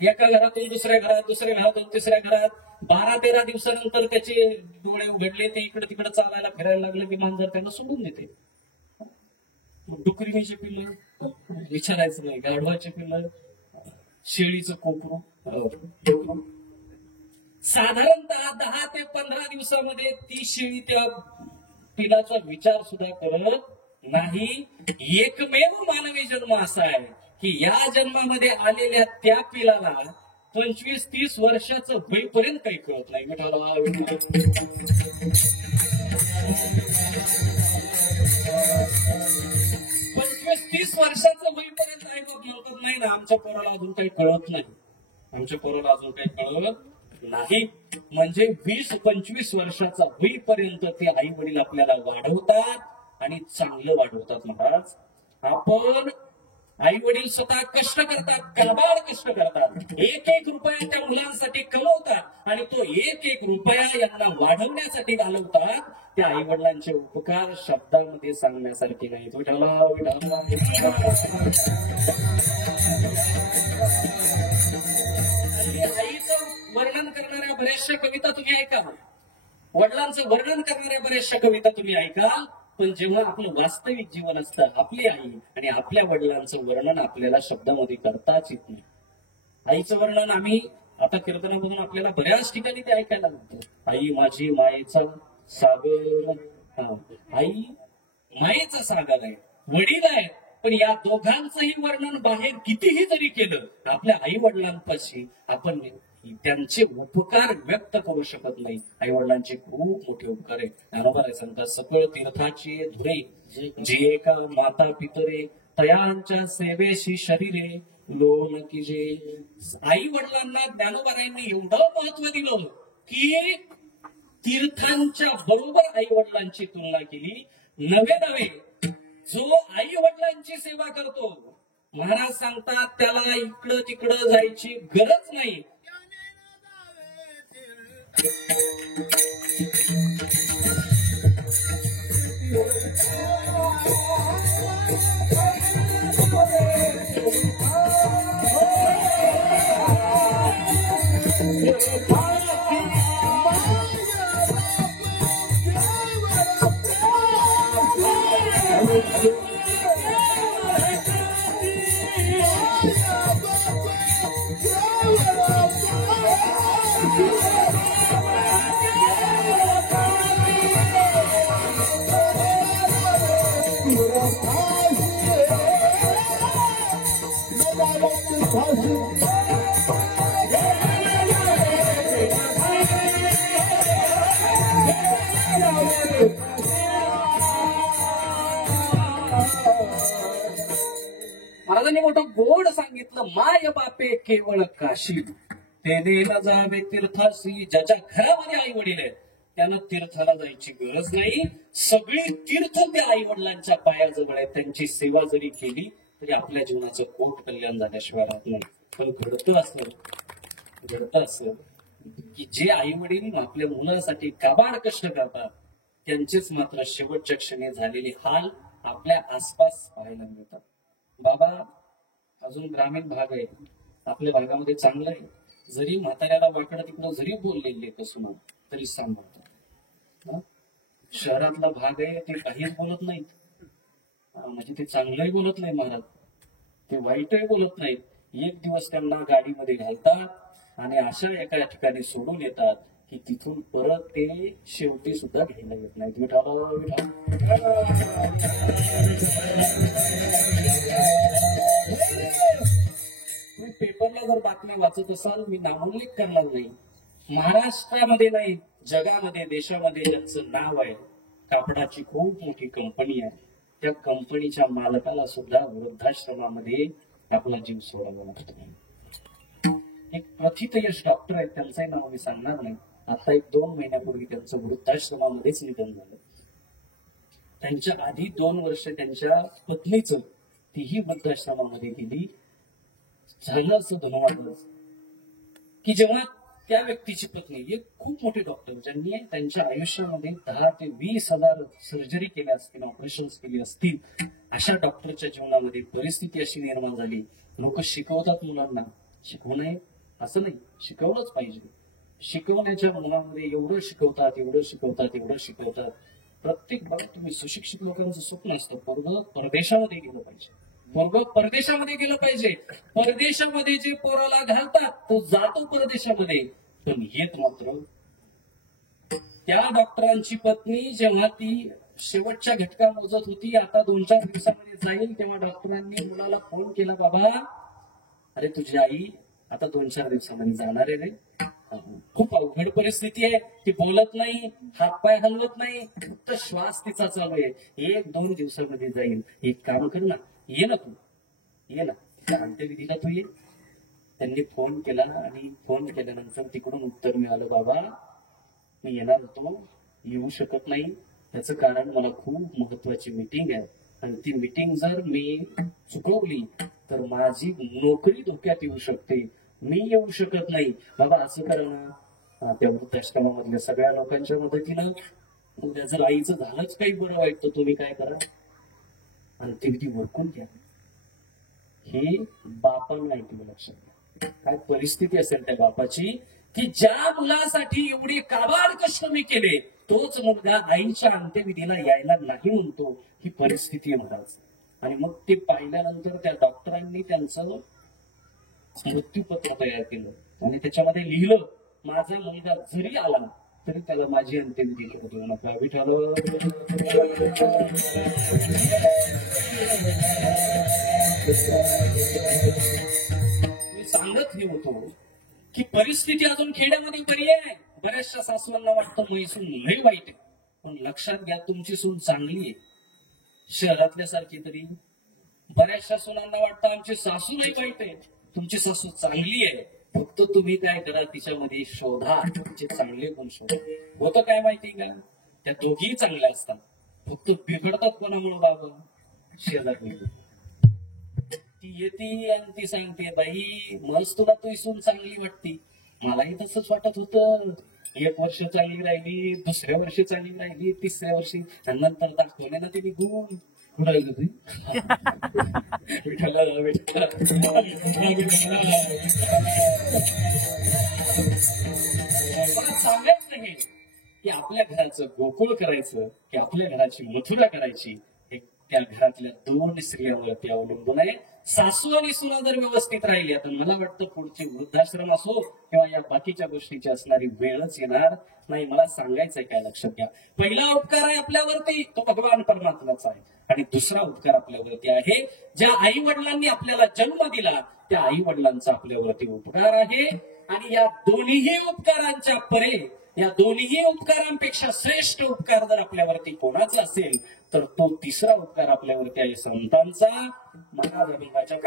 एका घरातून दुसऱ्या घरात, दुसऱ्या घरातून तिसऱ्या घरात. 12-13 दिवसानंतर त्याचे डोळे उघडले, ते इकडे तिकडे चालायला फिरायला लागले की मांजर त्यांना सोडून देते. डुकरीचे पिल्लं विचारायचं नाही, गाढवाचे पिल्लं, शेळीचं कोकरू, साधारणतः 10 ते 15 दिवसामध्ये ती शेळी त्या पिलाचा विचार सुद्धा करत नाही. एकमेव मानवी जन्म असा आहे की या जन्मामध्ये आलेल्या त्या पिलाला 25-30 वर्षाचं होईपर्यंत काही कळत नाही. विठाला 25-30 वर्षाचं होईपर्यंत आई बाप म्हणतात नाही ना, आमच्या पोराला अजून काही कळत नाही, आमच्या पोराला अजून काही कळत नाही. म्हणजे 20-25 वर्षाचा होईपर्यंत ते आई वडील आपल्याला वाढवतात आणि चांगलं वाढवतात. महाराज, आपण आई वडील स्वतः कष्ट करतात, काबाड कष्ट करतात. 1-1 रुपया त्या मुलांसाठी कमवतात आणि तो 1-1 रुपया यांना वाढवण्यासाठी घालवतात. त्या आई वडिलांचे उपकार शब्दामध्ये सांगण्यासारखे नाहीत. आईचं वर्णन करणाऱ्या बऱ्याचशा कविता तुम्ही ऐका, वडिलांचं वर्णन करणाऱ्या बऱ्याचशा कविता तुम्ही ऐका, पण जेव्हा आपलं वास्तविक जीवन असतं, आपली आई आणि आपल्या वडिलांचं वर्णन आपल्याला शब्दामध्ये करताच येत नाही. आईचं वर्णन आम्ही आता कीर्तनामधून आपल्याला बऱ्याच ठिकाणी ते ऐकायला लागतं. आई माझी मायेचा सागर. आई मायेचा सागर आहे, वडील आहे, पण या दोघांचंही वर्णन बाहेर कितीही जरी केलं, आपल्या आई वडिलांपाशी आपण त्यांचे उपकार व्यक्त करू शकत नाही. आई वडिलांचे खूप मोठे उपकार आहेत. ज्ञानोबा सांगतात, सकळ तीर्थाची धुरे जे एका माता पितरे तयांच्या सेवेशी शरीरे लोन की जे. आई वडिलांना ज्ञानोबारायांनी एवढं महत्व दिलं की तीर्थांच्या बरोबर आई वडिलांची तुलना केली. नवे जो आई वडिलांची सेवा करतो, महाराज सांगतात त्याला इकडं तिकडं जायची गरज नाही. महाराजांनी मोठं गोड सांगितलं, माय बापे केवळ काशी तेने न जावे तीर्थाशी. ज्याच्या घरामध्ये आई वडील आहेत त्यानं तीर्थाला जायची गरज नाही. सगळी तीर्थ त्या आई वडिलांच्या पायाजवळ आहेत. त्यांची सेवा जरी केली तरी आपल्या जीवनाचं कोट कल्याण झाल्याशिवाय राहत नाही. पण घडतं असं की जे आई वडील आपल्या मुलासाठी काबाड कष्ट करतात, त्यांचेच मात्र शेवटच्या क्षणी झालेले हाल आपल्या आसपास पाहायला मिळतात. बाबा, अजून ग्रामीण भाग आहे, आपल्या भागामध्ये चांगलं आहे. जरी म्हाताऱ्याला वाकडं तिकडं जरी बोललेले कसून तरी सांभाळतात. शहरातला भाग आहे ते काहीच बोलत नाहीत. म्हणजे ते चांगलंही बोलत नाही महाराज, ते वाईटही बोलत नाहीत. एक दिवस त्यांना गाडीमध्ये घालतात आणि अशा एका ठिकाणी सोडून येतात की तिथून परत ते शेवटी सुद्धा घ्यायला येत नाहीत. विठाला चॅनलला जर बातम्या वाचत असाल, मी नामोल्लेख करणार नाही, महाराष्ट्रामध्ये नाही जगामध्ये देशामध्ये ज्यांचं नाव आहे, कापडाची खूप मोठी कंपनी आहे, त्या कंपनीच्या मालकाला सुद्धा वृद्धाश्रमामध्ये आपला जीव सोडावा लागतो. एक प्रथितयश डॉक्टर आहेत, त्यांचंही नाव मी सांगणार नाही. आता 1-2 महिन्यापूर्वी त्यांचं वृद्धाश्रमामध्येच निधन झालं. त्यांच्या आधी 2 वर्ष त्यांच्या पत्नीचं, तीही वृद्धाश्रमामध्ये गेली. झालं असं धनवाद की जेव्हा त्या व्यक्तीची पत्नी, एक खूप मोठे डॉक्टर ज्यांनी त्यांच्या आयुष्यामध्ये 10 ते 20,000 सर्जरी केल्या असतील, ऑपरेशन्स केली असतील, अशा डॉक्टरच्या जीवनामध्ये परिस्थिती अशी निर्माण झाली. लोक शिकवतात मुलांना, शिकवू नये असं नाही, शिकवलंच पाहिजे. शिकवण्याच्या मनामध्ये एवढं शिकवतात, एवढं शिकवतात, एवढं शिकवतात. प्रत्येक बघा तुम्ही, सुशिक्षित लोकांचं स्वप्न असतं पोरगं परदेशामध्ये गेलं पाहिजे, पोरगं परदेशामध्ये गेलं पाहिजे. परदेशामध्ये जे पोराला घालतात तो जातो परदेशामध्ये, पण येत मात्र त्या डॉक्टरांची पत्नी जेव्हा ती शेवटच्या घटका मोजत होती, आता 2-4 दिवसामध्ये जाईल, तेव्हा डॉक्टरांनी मुलाला फोन केला, बाबा अरे तुझी आई आता 2-4 दिवसामध्ये जाणार आहे रे. खूप अवघड परिस्थिती आहे, ती बोलत नाही, हातपाय हलवत नाही, फक्त श्वास तिचा चालू आहे, 1-2 दिवसामध्ये जाईल. एक काम कर ना, ये ना तू, ये ना अंत्यविधीला तू ये. त्यांनी फोन केला आणि फोन केल्यानंतर तिकडून उत्तर मिळालं, बाबा मी येणार होतो, येऊ शकत नाही. त्याचं कारण मला खूप महत्वाची मीटिंग आहे आणि ती मीटिंग जर मी चुकवली तर माझी नोकरी धोक्यात येऊ शकते, मी येऊ शकत नाही. बाबा असं करा ना, त्या वृद्धाश्रमामधल्या सगळ्या लोकांच्या मदतीनं उद्या जर आईचं झालंच काही बरं वाईट तर तुम्ही काय करा, अंत्यविधी वरकून घ्या. हे बापांना ऐकलं, लक्षात घ्या काय परिस्थिती असेल त्या बापाची, की ज्या मुलासाठी एवढे काबाड कष्ट मी केले, तोच मुलगा आईच्या अंत्यविधीला यायला नाही म्हणतो. ही परिस्थिती आहे महाराज. आणि मग ते पाहिल्यानंतर त्या डॉक्टरांनी त्यांचं मृत्यूपत्र तयार केलं आणि त्याच्यामध्ये लिहिलं, माझा मुलगा जरी आला तरी त्याला माझी अंत्यविधी देऊ नका. विठ्ठल मी सांगत हे होतो की परिस्थिती अजून खेड्यामध्ये बरी आहे. बऱ्याचशा सासूंना वाटतं मैसून लई वाईट आहे, पण लक्षात घ्या तुमची सून चांगली आहे. शहरातल्या सारखी तरी बऱ्याचशा सुनांना वाटतं आमची सासू लई वाईट आहे, तुमची सासू चांगली आहे. फक्त तुम्ही काय करा, तिच्यामध्ये शोधा, तिचे चांगले गुण शोधा. होतं काय माहिती का, त्या दोघीही चांगल्या असतात, फक्त बिघडतात कोणामुळे बाबा, शेजारी. ती येते आणि ती सांगते, बाई मस्त तुला तुझी सून चांगली वाटती. मलाही तसंच वाटत होतं. 1 वर्ष चांगली राहिली, 2ऱ्या वर्षी चांगली राहिली, 3ऱ्या वर्षी, आणि नंतर दाखवले ना तिने गुण. राहिलं तुम्ही विठ्ठला विठ्ठला. सांगायचं नाही की आपल्या घराचं गोकुळ करायचं, की आपल्या घराची मथुरा करायची, त्या घरातल्या 2 स्त्रियांवरती अवलंबून आहे. सासू आणि सुना जर व्यवस्थित राहिली, आता मला वाटतं पुढचे वृद्धाश्रम असो किंवा या बाकीच्या गोष्टीची असणारी वेळच येणार नाही. मला सांगायचंय काय, लक्षात घ्या, पहिला उपकार आहे आपल्यावरती, तो भगवान परमात्माचा आहे. आणि दुसरा उपकार आपल्यावरती आहे, ज्या आई वडिलांनी आपल्याला जन्म दिला त्या आई वडिलांचा आपल्यावरती उपकार आहे. आणि या दोन्हीही उपकारांच्या परे, या दोन्हीही उपकारांपेक्षा श्रेष्ठ उपकार जर आपल्यावरती कोणाचा असेल तर तो तिसरा उपकार आपल्यावरती आहे संतांचा. महादेवाच्या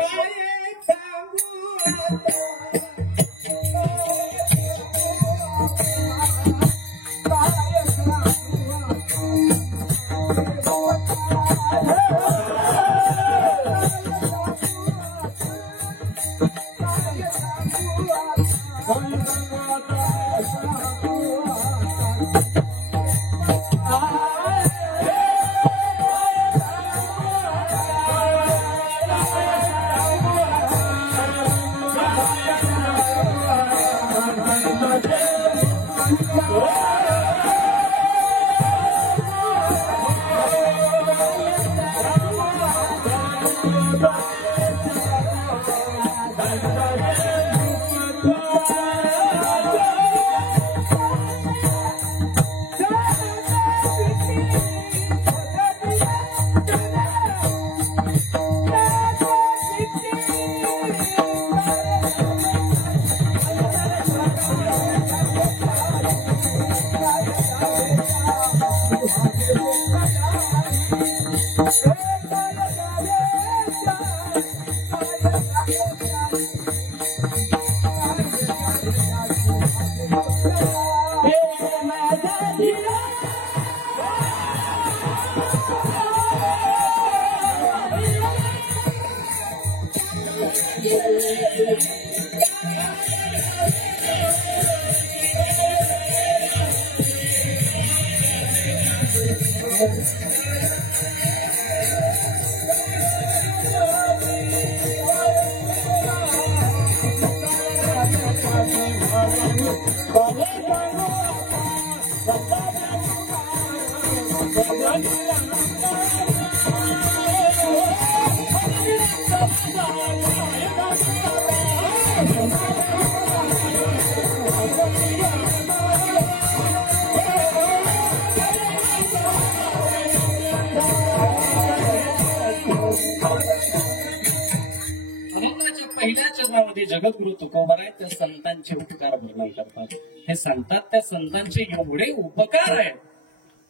अभंगाच्या पहिल्या चरणामध्ये जगद्गुरु तुकोबाराय त्या संतांचे उपकार वर्णन करतात. हे सांगतात त्या संतांचे एवढे उपकार आहेत.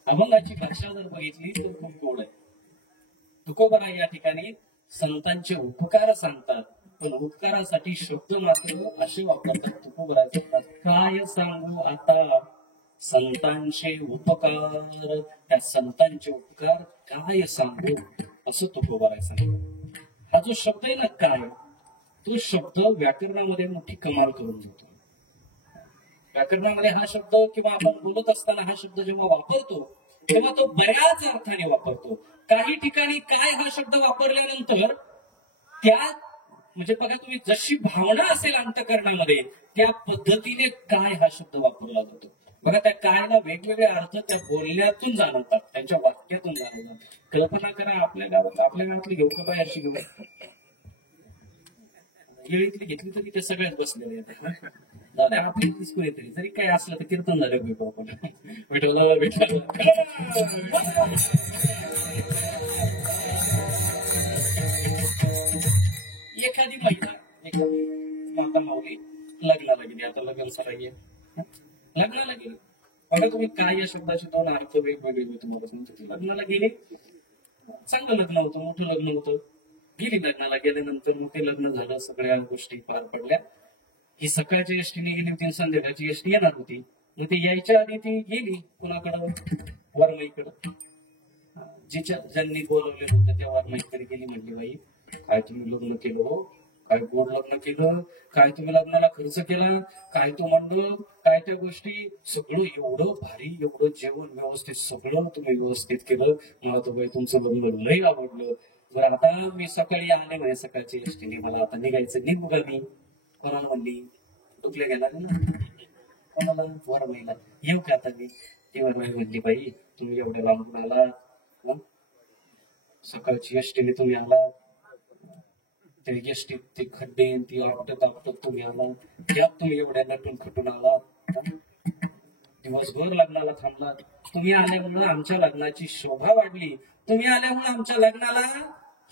अभंगाची भाषा जर बघितली तर खूप गोड आहे. तुकोबाराय या ठिकाणी संतांचे उपकार सांगतात, पण उपकारासाठी शब्द मात्र असे वापरतात. तुकोबाराय सांगतात, काय सांगू आता संतांचे उपकार, त्या संतांचे उपकार काय सांगू, असं तुकोबाराय सांगतात. हा जो शब्द आहे ना काय, तो शब्द व्याकरणामध्ये मोठी कमाल करून देतो. व्याकरणामध्ये हा शब्द किंवा आपण बोलत असताना हा शब्द जेव्हा वापरतो तेव्हा तो बऱ्याच अर्थाने वापरतो. काही ठिकाणी काय हा शब्द वापरल्यानंतर त्या म्हणजे बघा तुम्ही जशी भावना असेल अंतकरणामध्ये त्या पद्धतीने काय हा शब्द वापरला जातो. बघा त्या कायला वेगवेगळे अर्थ त्या बोलण्यातून जाणवतात, त्यांच्या वाक्यातून जाणवतात. कल्पना करा आपल्या गावातली लोकबाई अशी येळीतली घेतली तरी ते सगळ्यात बसलेले आहेत. दादा आपली स्कूल येते जरी काही असलं तर कीर्तन झालं भेटू आपण भेटवला भेटला. एखादी माता माऊली लग्नाला गेली, आता लग्न सराई लग्नाला गेली. बघा तुम्ही काय या शब्दाचे दोन अर्थ वेगवेगळे मी तुम्हाला सांगतो. लग्नाला गेले, चांगलं लग्न होतं, मोठं लग्न होतं. गेली लग्नाला गेल्यानंतर मग ते लग्न झालं, सगळ्या गोष्टी पार पडल्या. ही सकाळच्या एसटीने गेली होती, संध्याकाळची एसटी येणार होती. मग ती यायच्या आधी ती गेली कुणाकडं, वरमाईकडं. ज्यांनी बोलवलेलं होतं त्या वरमाईकडे गेली. म्हणली, बाई काय तुम्ही लग्न केलं हो, काय गोड लग्न केलं, काय तुम्ही लग्नाला खर्च केला, काय तो मंडप, काय त्या गोष्टी, सगळं एवढं भारी, एवढं जेवण व्यवस्थित, सगळं तुम्ही व्यवस्थित केलं. मला तर बाई तुमचं लग्न लई आवडलं. बरं आता मी सकाळी आले म्हणे सकाळची एसटीने, मला आता निघायचं, निघू का मी. कोणाला म्हणली, दुखले गेला ना, कोणाला, वरमाईला, येऊ का आता मी. ती वरमाई म्हणली, बाई तुम्ही एवढ्या लांबून आला, सकाळची एसटीने तुम्ही आला, ते एसटीत ते खड्डे ती आपटत आपटत तुम्ही आला, त्यात तुम्ही एवढ्या नटून खटून आला, दिवसभर लग्नाला थांबला. तुम्ही आल्यामुळे आमच्या लग्नाची शोभा वाढली, तुम्ही आल्यामुळे आमच्या लग्नाला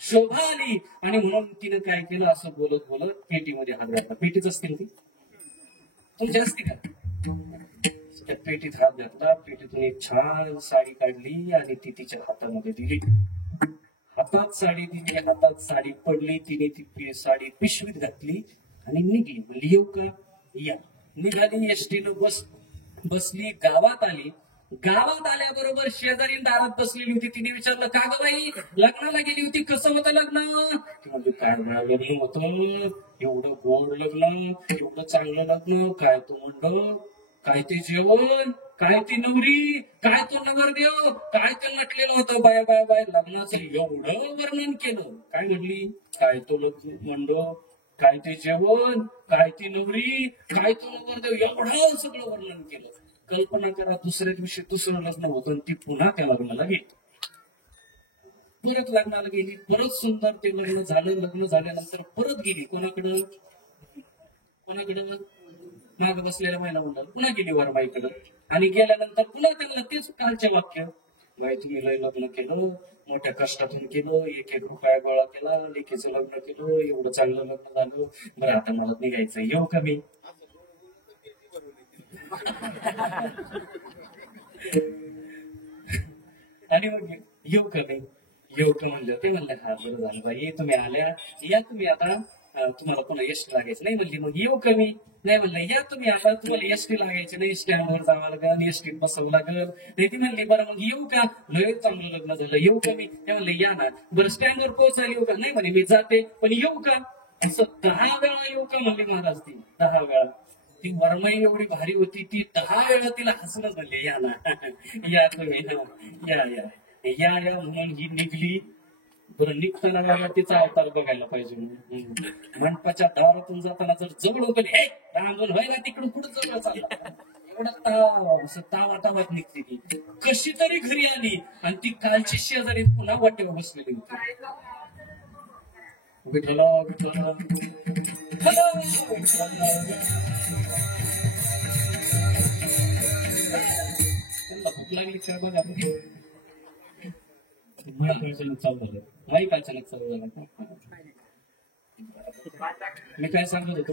शोभा आली. आणि म्हणून तिने काय केलं, असं बोलत बोलत पेटीमध्ये हात घातला. पेटीच असतील ती तुमची असती का, त्या पेटीत हात घातला. पेटीतून एक छान साडी काढली आणि ती तिच्या हातामध्ये दिली. हातात साडी दिली, हातात साडी पडली. तिने ती साडी पिशवीत घातली आणि निघली. म्हणली, येऊ का, या. निघाली एसटीनं, बसली, गावात आली. गावात आल्याबरोबर शेजारी दारात बसलेली होती. तिने विचारलं, का ग बाई लग्नाला गेली होती, कसं होतं लग्न. म्हणजे काय लग्न होतं, एवढं गोड लग्न, एवढं चांगलं लग्न, काय तो मंडप, काय ते जेवण, काय ती नवरी, काय तो नवरदेव, काय ते नटलेलं होतं. बाय बाय बाय लग्नाचं एवढं वर्णन केलं. काय म्हणली, काय तो मंडप, काय ते जेवण, काय ती नवरी, काय तो नवरदेव, एवढं सगळं वर्णन केलं. कल्पना करा दुसऱ्या दिवशी दुसरं लग्न होतं, ती पुन्हा त्या लग्नाला गेली. परत लग्नाला गेली, परत सुंदर ते लग्न झालं. लग्न झाल्यानंतर परत गेली कोणाकडं, माग बसलेल्या महिला मंडळ, पुन्हा गेली वरबाईकडं. आणि गेल्यानंतर पुन्हा त्यांना तेच कालचे वाक्य, बाई तुम्ही लय लग्न केलं, मोठ्या कष्टातून केलं, एक एक रुपया गोळा केला, लेकीचं लग्न केलं, एवढं चांगलं लग्न झालं, बरं आता मला निघायचं, येऊ का मी. आणि मग येऊ का मी, येऊ का म्हणलं. ते म्हणलं, हा बरं झालं बाई तुम्ही आल्या, या तुम्ही आता, तुम्हाला पुन्हा एसटी लागायचं नाही. म्हणली, मग येऊ का मी. नाही म्हणलं, या तुम्ही आता, तुम्हाला एसटी लागायची नाही, स्टँडवर जावं लागेल, एसटीत बसावं लागेल. नाही ती म्हणली, बरं मग येऊ का. लय चांगलं लग्न झालं, येऊ का मी. ते म्हणले, या ना. बरं स्टँडवर पोहोचायला येऊ का. नाही म्हणे, मी जाते पण येऊ का. असं 10 वेळा येऊ का म्हणले महाराज ती 10 वेळा. ती वरमाई एवढी भारी होती ती 10 वेळा तिला हसणं झाले या ना या तुम्ही या या या या म्हणून ही निघली. बरं निघताना मला तिचा अवतार बघायला पाहिजे. मंडपाच्या दारातून जाताना जर जवळ उभे हे रांगून व्हाय ना तिकडून कुठं जवळ चालला एवढा तावाटावात निघते ती. कशी तरी घरी आली आणि ती कालची शेजारी पुन्हा वाटेवर बसलेली होती. विठला विठला भूक लागली बघा मला अचानक चालू झालं. नाही का अचानक चालू झालं. मी काय सांगत होतो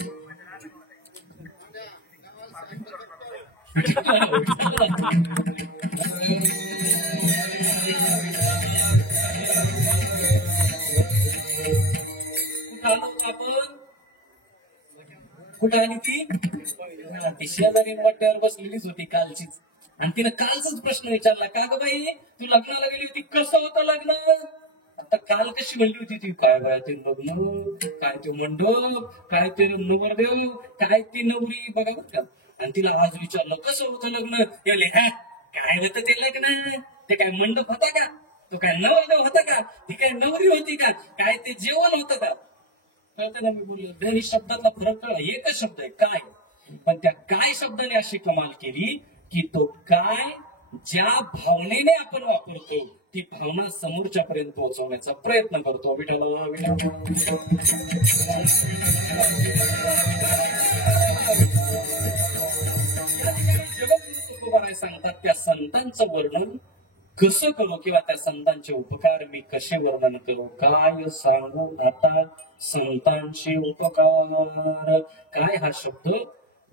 आपण कुठं आली ती शेजारी वाट्यावर बसलेलीच होती कालचीच. आणि तिनं कालचाच प्रश्न विचारला का ग बाई तू लग्नाला गेली होती कसं होतं लग्न. आता काल कशी म्हणली होती ती काय बाय ते लग्न काय ते मंडप काय ते नवरदेव काय ती नवरी बघा बर का. आणि तिला आज विचारलं कसं होतं लग्न. गेले हा काय होतं ते लग्न ते काय मंडप होता का तो काय नवरदेव होता का ती काय नवरी होती का काय ते जेवण होतं का. कळतं ना मी बोललो दोन्ही शब्दातला फरक कळला. एकच शब्द आहे काय. पण त्या काय शब्दाने अशी कमाल केली की तो काय ज्या भावनेने आपण वापरतो ती भावना समोरच्या पर्यंत पोहोचवण्याचा प्रयत्न करतो. विठ्ठला तुकोबाराय सांगतात त्या संतांचं वर्णन कसं करू किंवा त्या संतांचे उपकार मी कसे वर्णन करू. काय सांगू आता संतांचे उपकार. काय हा शब्द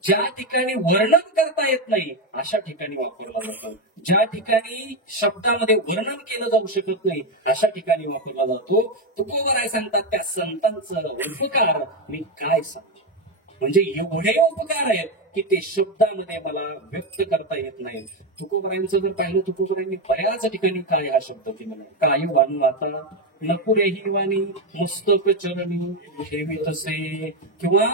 ज्या ठिकाणी वर्णन करता येत नाही अशा ठिकाणी वापरला जातो. ज्या ठिकाणी शब्दामध्ये वर्णन केलं जाऊ शकत नाही अशा ठिकाणी वापरला जातो. तुकोबाराय सांगतात त्या संतांचं उपकार मी काय सांगतो. म्हणजे एवढे उपकार आहेत की ते शब्दामध्ये मला व्यक्त करता येत नाही. तुकोबारायांचं जर पाहिलं तुकोबारायांनी बऱ्याच ठिकाणी काय हा शब्द ती म्हणा काय वाणू आता नकुरे ही वाणी मस्तक चरणी ठेवी तसे किंवा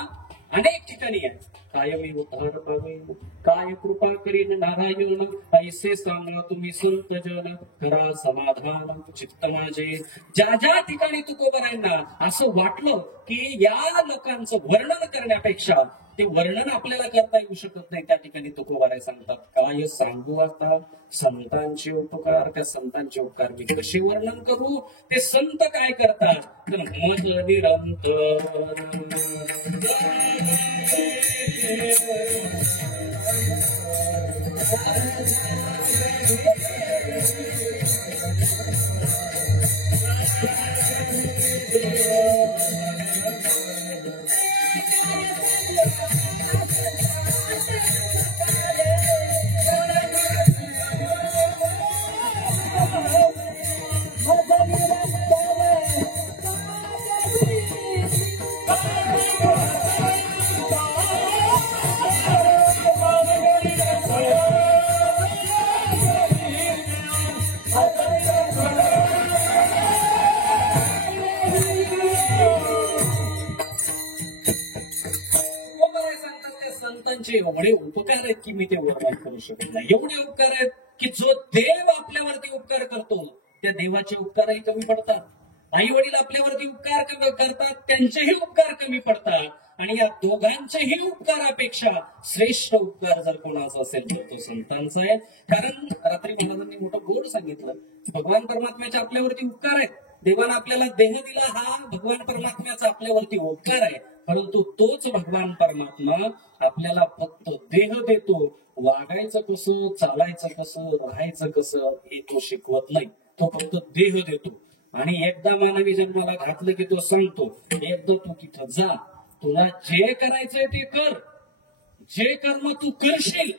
अनेक ठिकाणी आहे. काय मी उद्धार पावे काय कृपा करीन नारायण ऐसे सांगा तुम्ही संत जन करा समाधान चित्त माझे. ज्या ज्या ठिकाणी तुकोबारायांना असं वाटलं की या लोकांचं वर्णन करण्यापेक्षा ते वर्णन आपल्याला करता येऊ शकत नाही त्या ठिकाणी तुकोबाराय सांगतात काय सांगू आता संतांचे उपकार. त्या संतांचे उपकार मी कसे वर्णन करू. ते संत काय करतात तर मज निरंतर एवढे उपकार आहेत की मी ते वर्णन करू शकत नाही. एवढे उपकार आहेत की जो देव आपल्यावरती उपकार करतो त्या देवाचे उपकारही कमी पडतात. आई वडील आपल्यावरती उपकार करतात त्यांचेही उपकार कमी पडतात. आणि या दोघांच्याही उपकारापेक्षा श्रेष्ठ उपकार जर कोणाचा असेल तर तो संतांचा आहे. कारण रात्री महाराजांनी मोठं गोड सांगितलं भगवान परमात्म्याचे आपल्यावरती उपकार आहेत. देवानं आपल्याला देह दिला हा भगवान परमात्म्याचा आपल्यावरती उपकार आहे. परंतु तोच भगवान परमात्मा आपल्याला फक्त देह देतो. वागायचं कसं चालायचं कसं राहायचं कसं हे तो शिकवत नाही. तो फक्त देह देतो. आणि एकदा मानवी जन्माला घातलं की तो सांगतो एकदा तू तिथं जा तुला जे करायचंय ते कर. जे कर्म तू करशील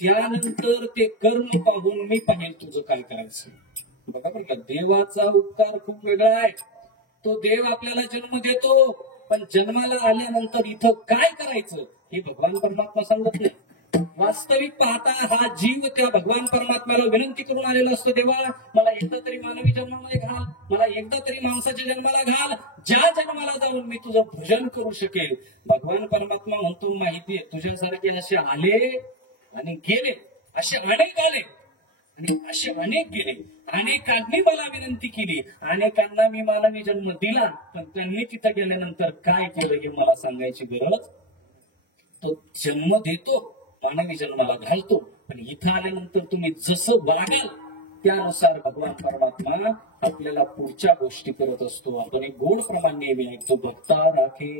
त्यानंतर ते कर्म पाहून मी पाहिल तुझं काय करायचं. बघा बरं का देवाचा उपकार खूप वेगळा आहे. तो देव आपल्याला जन्म देतो पण जन्माला आल्यानंतर इथं काय करायचं हे भगवान परमात्मा सांगत नाही. वास्तविक पाहता हा जीव त्या भगवान परमात्म्याला विनंती करून आलेला असतो, तेव्हा मला एकदा तरी मानवी जन्मामध्ये घाल, मला एकदा तरी माणसाच्या जन्माला घाल, ज्या जन्माला जाऊन मी तुझं भजन करू शकेल. भगवान परमात्मा म्हणतो माहितीये तुझ्यासारखे असे आले आणि गेले, असे अनेक आले आणि असे अनेक गेले. अनेकांनी मला विनंती केली, अनेकांना मी मानवी जन्म दिला, पण त्यांनी तिथं गेल्यानंतर काय केलं हे मला सांगायची गरज. तो जन्म देतो, मानवी जन्माला घालतो, पण इथं आल्यानंतर तुम्ही जसं वागाल त्यानुसार भगवान परमात्मा आपल्याला पुढच्या गोष्टी करत असतो. आपण एक गोड प्रमाण नेहमी ऐकतो, भक्ता राखे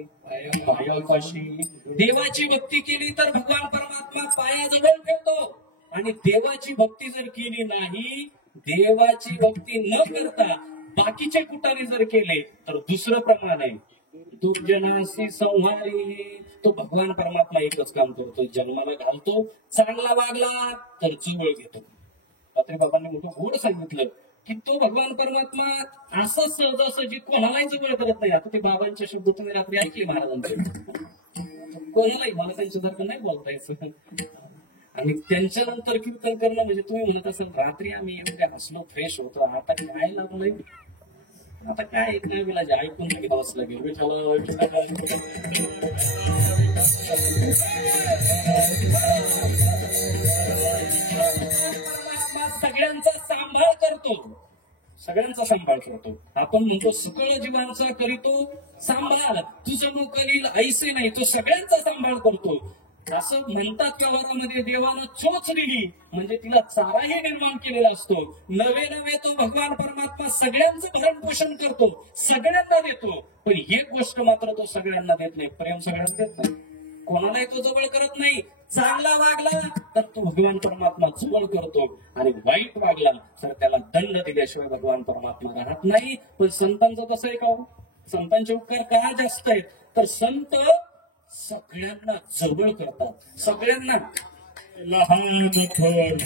पायापाशी. देवाची भक्ती केली तर भगवान परमात्मा पायाजवळ ठेवतो, आणि देवाची भक्ती जर केली नाही, देवाची भक्ती न करता बाकीचे कुटाने जर केले तर दुसरं प्रमाण आहे, दुर्जनासी संहारी. तो भगवान परमात्मा एकच काम करतो, जन्माला घालतो, चांगला वागला तर जवळ घेतो. रात्री बाबांनी मोठं गोड सांगितलं की तो भगवान परमात्मा असं सहजासहजी कोणालाही जवळ करत नाही. आता ते बाबांचे शब्द तुम्ही रात्री ऐकले महाराजांचे, कोणालाही मला त्यांच्यासारखं नाही बोलतायचं. आणि त्यांच्यानंतर कीर्तन करणं म्हणजे तुम्ही म्हणत असाल रात्री आम्ही एवढे हसलो, फ्रेश होतो, आता काय लागलंय, आता काय एक नाही विलाज ऐकून नाही बसलं गेलं सगळ्यांचा सांभाळ करतो, सगळ्यांचा सांभाळ करतो. आपण म्हणतो सकळ जीवांचा करीतो सांभाळ, तुझं मग करील ऐसे नाही, तो सगळ्यांचा सांभाळ करतो. असं म्हणतात व्यवहारामध्ये देवानं चोच दिली म्हणजे तिला चाराही निर्माण केलेला असतो. नवे नवे तो भगवान परमात्मा सगळ्यांचं भरण पोषण करतो, सगळ्यांना देतो, पण एक गोष्ट मात्र तो सगळ्यांना देत नाही, प्रेम सगळ्यांना देत नाही, कोणालाही तो जवळ करत नाही. चांगला वागला तर तो भगवान परमात्मा जवळ करतो, आणि वाईट वागला तर त्याला दंड दिल्याशिवाय भगवान परमात्मा राहत नाही. पण संतांचं कसं आहे का, संतांचे उपकार का जास्त आहेत, तर संत सगळ्यांना जवळ करतात, सगळ्यांना. लहान थोर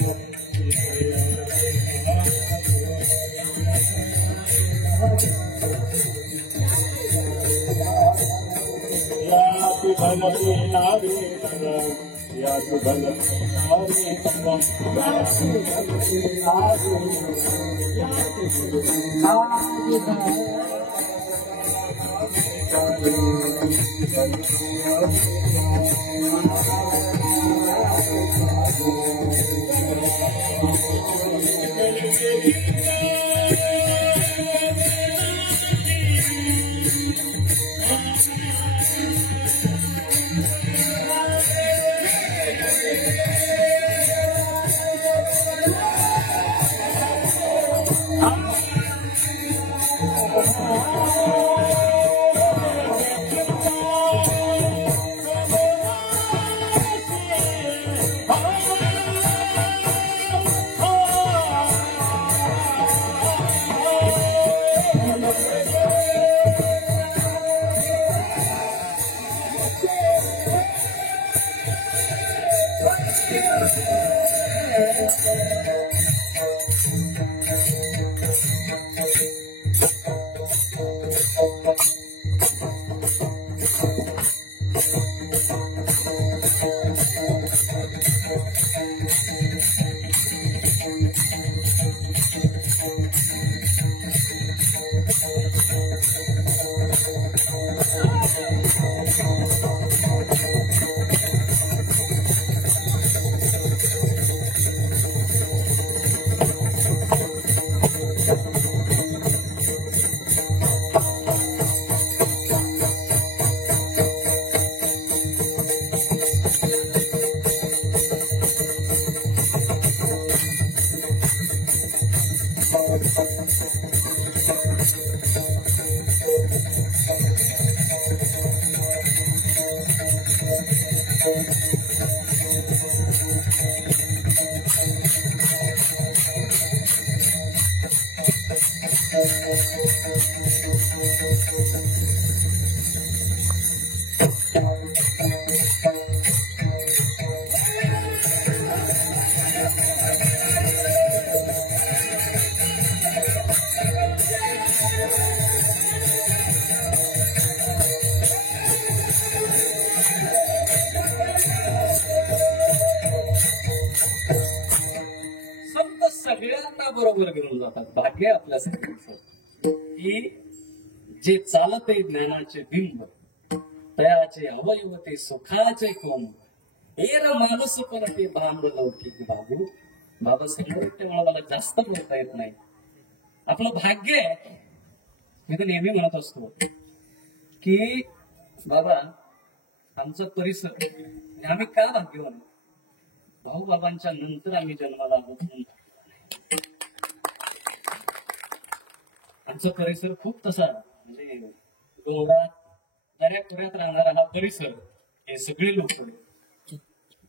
बरोबर घेऊन जातात. भाग्य आहे आपल्यासाठी की जे चालते ज्ञानाचे बिंब, तयाचे अवयव ते सुखाचे कोण, हेर माणूस पण ते बांब लौकिक बाबू. बाबा समोर तेव्हा मला जास्त बोलता येत नाही. आपलं भाग्य आहे. मी तर नेहमी म्हणत असतो की बाबा आमचा परिसर आम्ही का भाग्यवान, भाऊ बाबांच्या नंतर आम्ही जन्माला आलो. आमचा परिसर खूप तसा म्हणजे डोंगरात दऱ्याखोऱ्यात राहणारा हा परिसर, हे सगळे लोक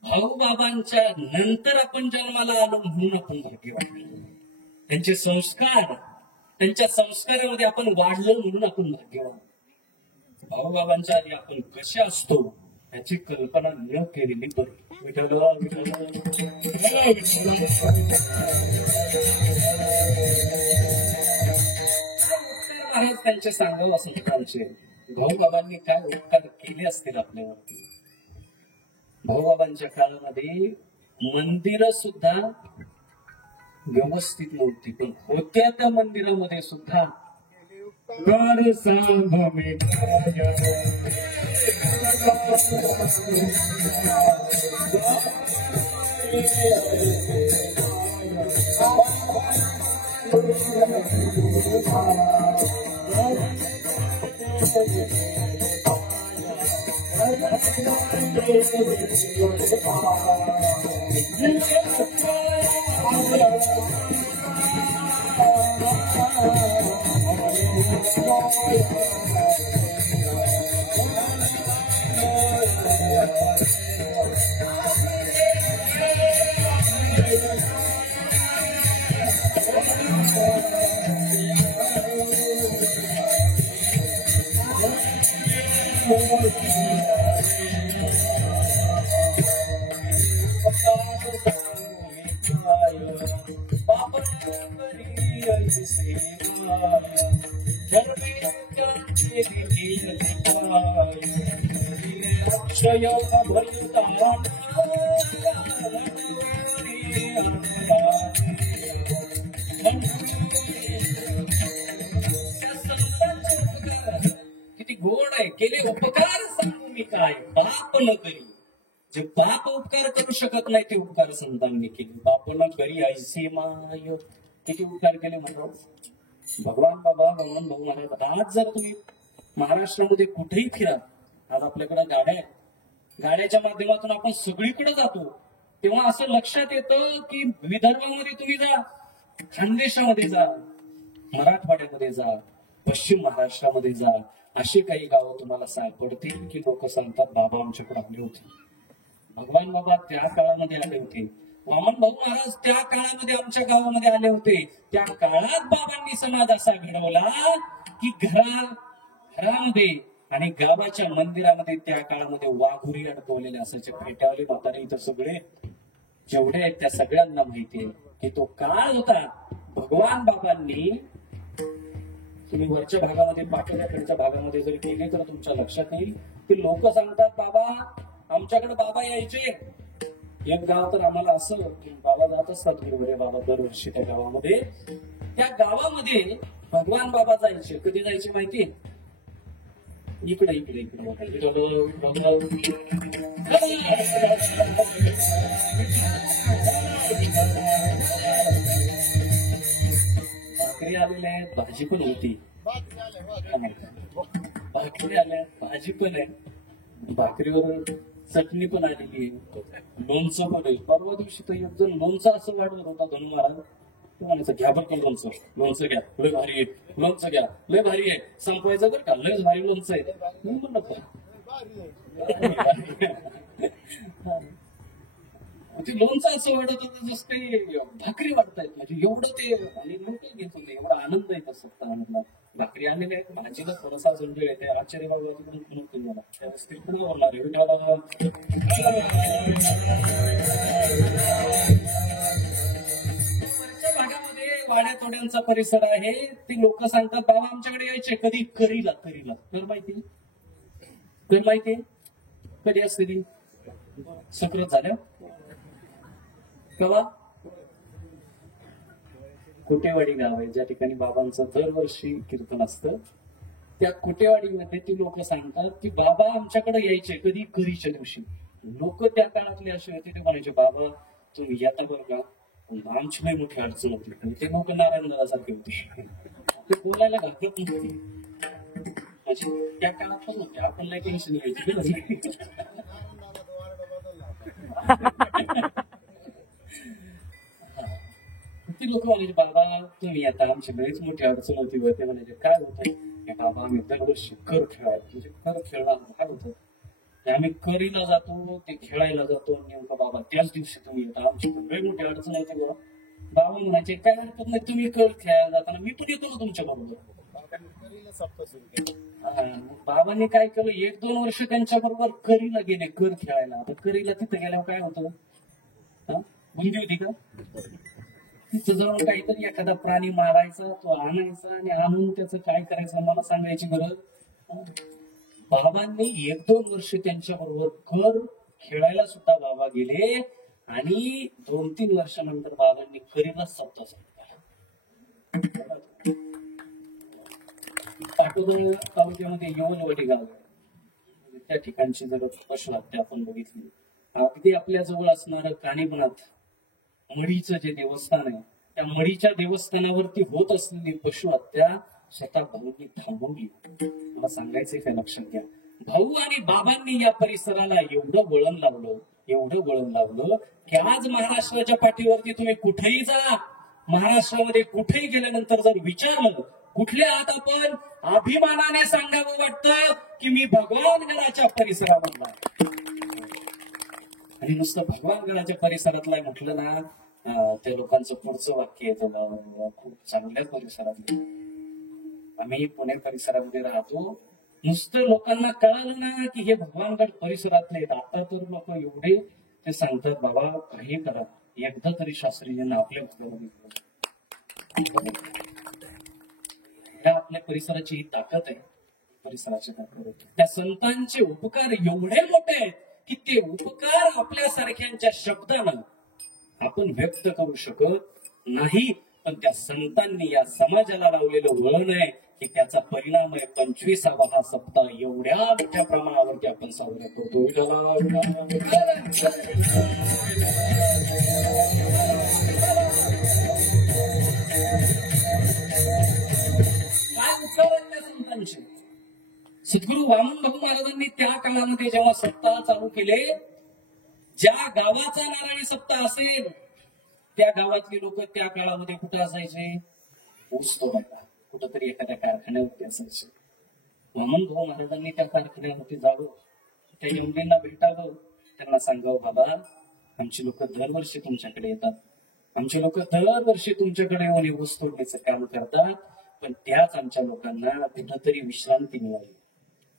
भाऊ बाबांच्या नंतर आपण जन्माला आलो म्हणून आपण भाग्यवान. त्यांचे संस्कार, त्यांच्या संस्कारामध्ये आपण वाढलो म्हणून आपण भाग्यवान. भाऊ बाबांच्या आधी आपण कसे असतो याची कल्पना न केलेली बरी. विठ्ठल महाराज त्यांचे सांगावं असं त्यांचे भाऊ बाबांनी काय उपकार केले असतील आपल्यावरती. भाऊबाबांच्या काळामध्ये मंदिर सुद्धा व्यवस्थित नव्हती, पण होत्या त्या मंदिरामध्ये सुद्धा किती गोड आहे. केले उपकार सांगू मी काय, पाप न करी. जे पाप उपकार करू शकत नाही ते उपकार संतांनी केले. बाप न करी ऐसे माय, किती उपकार केले म्हणतो भगवान बाबा भगवान भाऊ महाराज. आज जर तुम्ही महाराष्ट्रामध्ये कुठेही फिरा, आज आपल्याकडे गाड्या आहेत, गाड्याच्या माध्यमातून आपण सगळीकडे जातो, तेव्हा असं लक्षात येतं की विदर्भामध्ये तुम्ही जा, खानदेशामध्ये जा, मराठवाड्यामध्ये जा, पश्चिम महाराष्ट्रामध्ये जा, असे काही गावं तुम्हाला सापडतील की लोक सांगतात बाबा आमच्याकडे आले होते. भगवान बाबा त्या काळामध्ये आले होते, वामन भाऊ महाराज त्या काळामध्ये आमच्या गावामध्ये आले होते. त्या काळात बाबांनी समाज असा घडवला की घरामध्ये आणि गावाच्या मंदिरामध्ये त्या काळामध्ये वाघुरी अडकवलेले असायचे. पेट्यावले म्हातारे इथं सगळे जेवढे आहेत त्या सगळ्यांना माहिती आहे की तो काळ होता. भगवान बाबांनी, तुम्ही वरच्या भागामध्ये पाठवण्याकडच्या भागामध्ये जर गेले तर तुमच्या लक्षात येईल की लोक सांगतात बाबा आमच्याकडे बाबा यायचे. एक गाव तर आम्हाला असं बाबा जात असतात वगैरे बाबा दरवर्षी त्या गावामध्ये. त्या गावामध्ये भगवान बाबा जायचे. कधी जायचे माहिती, इकडे इकडे इकडे भाकरी आलेल्या आहेत, भाजी पण होती. भाकरी आल्या, भाजी पण आहे, भाकरीवर चटणी पण आलेली आहे, लोणचं पण आहे. परवा दिवशी तर एक जण लोणचं असं वाढवत होता धनु महाराज. म्हणायचं घ्या बरं का लोणचं, लोणचं घ्या, लय भारी आहे, लोणचं घ्या, लय भारी आहे. संपवायचं बरं का, लयच भारी लोणचं आहे. मी म्हणत ते लोणचं असं वाढत होतं जसं ते भाकरी वाटतायत. म्हणजे एवढं ते आणि लोक घेत होते, एवढा आनंद येत असत. आनंद भाकरी आलेल्या आहेत, भाजीला थोडासा झंझळ येते. आचार्य बाबा भागामध्ये वाड्या तोड्यांचा परिसर आहे. ती लोक सांगतात बाबा आमच्याकडे यायचे. कधी करीला करीला तर माहिती, तर माहिती कधी असते ती सक्रत झाल्या कवा कुटेवाडी गाव आहे, ज्या ठिकाणी बाबांचं दरवर्षी कीर्तन असतं. त्या कुटेवाडीमध्ये ती लोक सांगतात की बाबा आमच्याकडे यायचे कधी करीच्या दिवशी. लोक त्या काळातले असे होते, ते म्हणायचे बाबा तुम्ही येता बरं का, आमची नाही मोठी अडचण होती. आणि ते लोक नारायणदासारखे होते, ते बोलायला घालत नव्हते. म्हणजे त्या काळात पण होते, आपण नाही टेन्शन घ्यायची. ती लोक म्हणायचे बाबा तुम्ही आता आमची बरीच मोठी अडचण होती. ते म्हणायचे काय होतं बाबा, आम्ही दरवर्षी कर खेळायला, म्हणजे कर खेळणार काय होतं, आम्ही करीला जातो, ते खेळायला जातो. नेमकं बाबा त्याच दिवशी तुम्ही येता, आमची लई मोठी अडचण होती बाबा. बाबा म्हणायचे काय हरकत नाही, तुम्ही कर खेळायला जाताना मी पण येतो ना तुमच्या बरोबर. बाबांनी काय केलं, 1-2 वर्ष त्यांच्या बरोबर करीला गेले कर खेळायला. आता करीला तिथे गेल्यावर काय होतं, बुंदी होती का, तिथं जाऊन काहीतरी एखादा प्राणी मारायचा, तो आणायचा आणि आणून त्याचं काय करायचं मला सांगायची गरज. बाबांनी 1-2 वर्ष त्यांच्या बरोबर कर खेळायला सुद्धा बाबा गेले. आणि 2-3 वर्षानंतर बाबांनी करीला सप्ताह सांगितला. पाटोदा तालुक्यामध्ये यवनवडी गाव आहे, त्या ठिकाणची जर पशुहत्या आपण बघितली, अगदी आपल्या जवळ असणारं कानिबनाथ मढीचं जे देवस्थान आहे, त्या मढीच्या देवस्थानावरती होत असलेली पशुहत्या स्वतः भाऊंनी थांबवली. मला सांगायचंय काय, लक्षात घ्या. भाऊ आणि बाबांनी या परिसराला एवढं वळण लावलं की आज महाराष्ट्राच्या पाठीवरती तुम्ही कुठेही जा, महाराष्ट्रामध्ये कुठेही गेल्यानंतर जर विचारलं कुठले आहात आपण, अभिमानाने सांगावं वाटतं की मी भगवानगडाच्या परिसरामधला. आणि नुसतं भगवानगडाच्या परिसरातला म्हटलं ना, त्या लोकांचं पुढचं वाक्य येतं खूप चांगल्या परिसरातलं. आम्ही पुणे परिसरामध्ये राहतो, नुसतं लोकांना कळालं ना की हे भगवानगड परिसरातले. आता तर लोक एवढे ते सांगतात बाबा काही करा, एकदा तरी शास्त्रीजींना आपल्या आपल्या परिसराची ही ताकद आहे, परिसराची ताकद आहे. त्या संतांचे उपकार एवढे मोठे आहेत की ते उपकार आपल्या सारख्यांच्या शब्दानं आपण व्यक्त करू शकत नाही. पण त्या संतांनी या समाजाला लावलेलं वळण आहे की त्याचा परिणाम आहे 25वा हा सप्ताह एवढ्या मोठ्या प्रमाणावरती आपण साजरा करतो. काय उत्तर त्या संतांचे. सद्गुरू वामन भाऊ महाराजांनी त्या काळामध्ये जेव्हा सप्ताह चालू केले, ज्या गावाचा नारायणी सप्ताह असेल त्या गावातली लोक त्या काळामध्ये कुठं असायचे, ऊस तोडायला कुठंतरी एखाद्या कारखान्यावरती असायचे. वामन भाऊ महाराजांनी त्या कारखान्यावरती जावं, त्या यमुनेला भेटावं, त्यांना सांगावं बाबा आमची लोक दरवर्षी तुमच्याकडे येतात, आमचे लोक दरवर्षी तुमच्याकडे येऊन ऊस तोडण्याचं काम करतात, पण त्याच आमच्या लोकांना कुठंतरी विश्रांती मिळावी,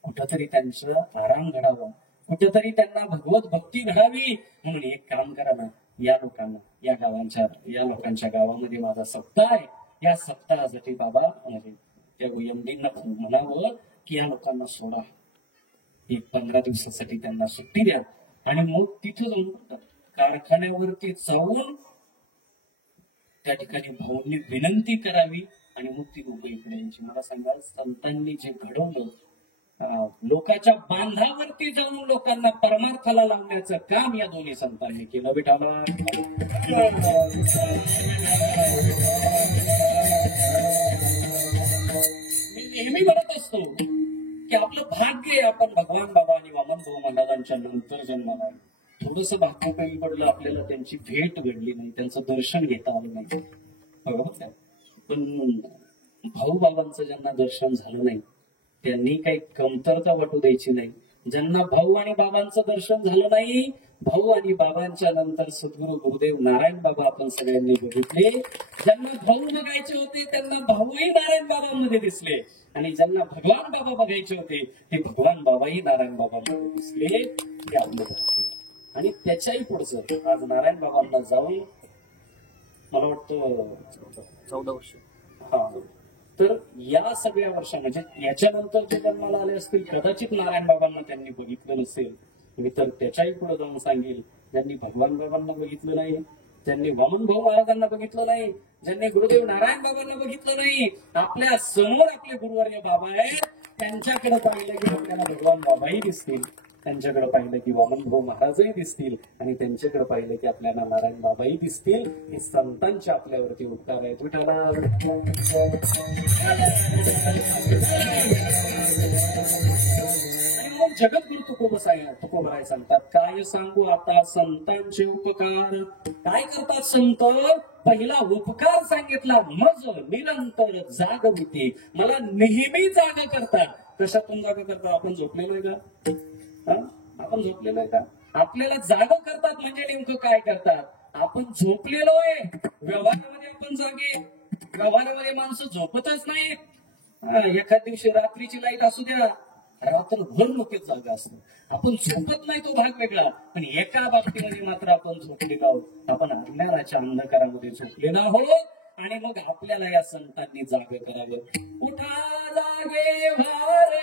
कुठंतरी त्यांचं आराम घडावा, कुठेतरी त्यांना भगवत भक्ती घडावी. म्हणून एक काम करा ना, या लोकांना या लोकांच्या गावामध्ये माझा सप्ताह आहे, या सप्ताहासाठी बाबा म्हणजे त्या यमदींना म्हणावं की या लोकांना सोडा, 15 दिवसासाठी त्यांना सुट्टी द्या. आणि मग तिथे जाऊन कारखान्यावरती जाऊन त्या ठिकाणी भाऊंनी विनंती करावी आणि मग ती लोक इकडे यांची. मला सांगा, संतांनी जे घडवलं, लोकांच्या बांधावरती जाऊन लोकांना परमार्थाला लावण्याचं काम या दोन्ही संतांनी केलं. बेटाला मी नेहमी म्हणत असतो की आपलं भाग्य आहे आपण भगवान बाबा आणि वामन भाऊ महाराजांच्या नंतर जन्माला. थोडस भाग्य कमी पडलं, आपल्याला त्यांची भेट घडली नाही, त्यांचं दर्शन घेता आलं नाही, बरोबर. पण भाऊ बाबांचं ज्यांना दर्शन झालं नाही त्यांनी काही कमतरता वाटू द्यायची नाही. ज्यांना भाऊ आणि बाबांचं दर्शन झालं नाही, भाऊ आणि बाबांच्या नंतर सद्गुरू गुरुदेव नारायण बाबा आपण सगळ्यांनी बघितले. ज्यांना भाऊ बघायचे होते त्यांना भाऊही नारायण बाबांमध्ये दिसले, आणि ज्यांना भगवान बाबा बघायचे होते ते भगवान बाबाही नारायण बाबांमध्ये दिसले. ते आपलं भाग्य. आणि त्याच्याही पुढचं आज नारायण बाबांना जाऊन मला वाटतं 14 वर्ष. हा, तर या सगळ्या वर्षा म्हणजे याच्यानंतर जे जन्माला आले असतील कदाचित नारायण बाबांना त्यांनी बघितलं नसेल. मी तर त्याच्याही पुढे जाऊन सांगेल, ज्यांनी भगवान बाबांना बघितलं नाही ज्यांनी वामन भाऊ महाराजांना बघितलं नाही, ज्यांनी गुरुदेव नारायण बाबांना बघितलं नाही, आपल्या समोर आपले गुरुवर्य बाबा आहेत, त्यांच्याकडे पाहिलं की आपल्याला भगवान बाबाही दिसतील, त्यांच्याकडे पाहिलं की वामन भाऊ महाराजही दिसतील, आणि त्यांच्याकडे पाहिलं की आपल्याला नारायण बाबाही दिसतील. हे संतांचे आपल्यावरती उपकार आहेत. विठाला जगद्गुरु तुकोबराय सांगतात, काय सांगू आता संतांचे उपकार. काय करतात संत? पहिला उपकार सांगितला, मज निरंतर जाग होती. मला नेहमी जाग करतात. कशातून जाग करतात? आपण झोपलेलो आहे का? आपण झोपलेलो आहे का? आपल्याला जाग करतात म्हणजे नेमकं काय करतात? आपण झोपलेलो आहे. व्यवहारामध्ये आपण जागे. व्यवहारामध्ये माणसं झोपतच नाहीत. एखाद दिवशी रात्रीची लाईट असू द्या, रात्रभर नक्कीच जागा असतो. आपण झोपत नाही तो भाग वेगळा, पण एका बाबतीमध्ये मात्र आपण झोपलेलो आहोत. आपण अज्ञानाच्या अंधकारामध्ये झोपलेलो आहोत. आणि मग आपल्याला या संतांनी जाग करावं. उठा जागे भारे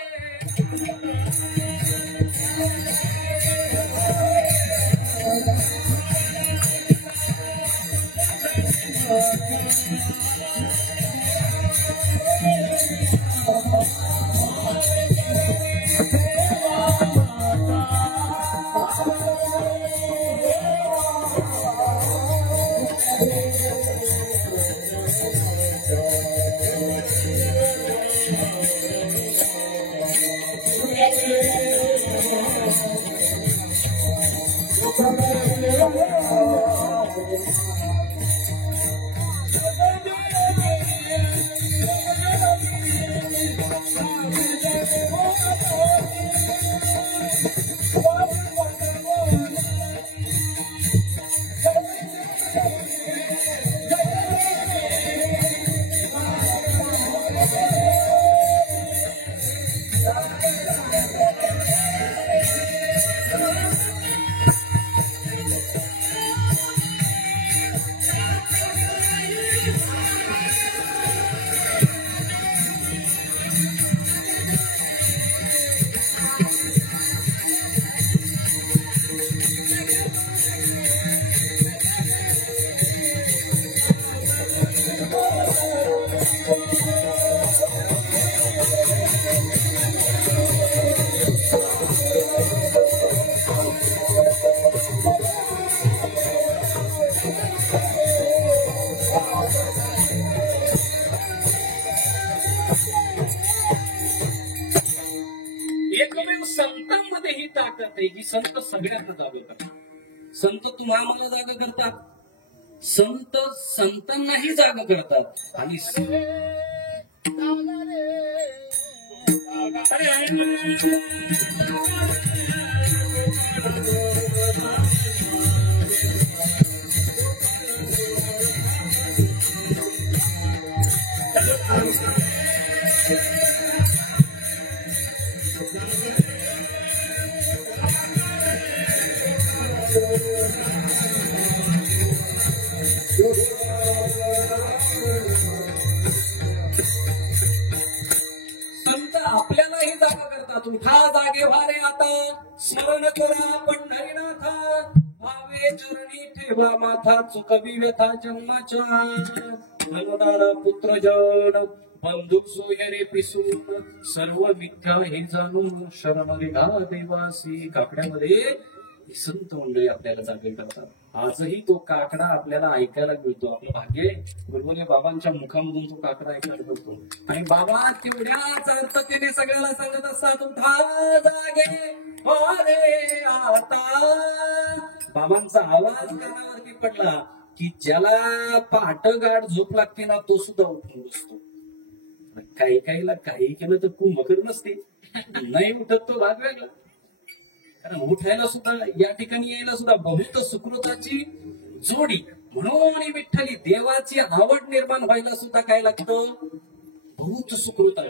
संतांमध्ये ही ताकद आहे की संत सगळ्यांना जाग करतात. संत तुम्हाला जाग करतात, संत संतांनाही जाग करतात. आणि संत आपल्यालाही जागा करतात. उठा जागे भारे आता, स्मरण करा पंढरीनाथा, भावे चरणी ठेवा माथा, चुकवी व्यथा जन्माच्या, मनोनाला पुत्र जन बंधुक सोयरे पिसून, सर्व मिथ्या हे जाणून शरण निघा देवासी. काकड्यामध्ये संत मंडळी आपल्याला जागे करतात. आजही तो काकडा आपल्याला ऐकायला मिळतो. आपलं भाग्य गुरुवर्य बाबांच्या मुखामधून तो काकडा ऐकायला मिळतो. आणि बाबा तेवढ्याच अर्थतेने सगळ्याला सांगत असतात, उठा जागे अरे आता. बाबांचा आवाज कानावरती पडला की ज्याला पहाटगाड झोप लागते ना, तो सुद्धा उठून बसतो. काही काहीला काही केलं तर कुंभकर नसते, नाही उठत तो भाग वेगळा. कारण उठायला सुद्धा, या ठिकाणी यायला सुद्धा बहुत सुकृताची जोडी. म्हणून विठ्ठली देवाची आवड निर्माण व्हायला सुद्धा काय लागतं? बहुत सुकृत.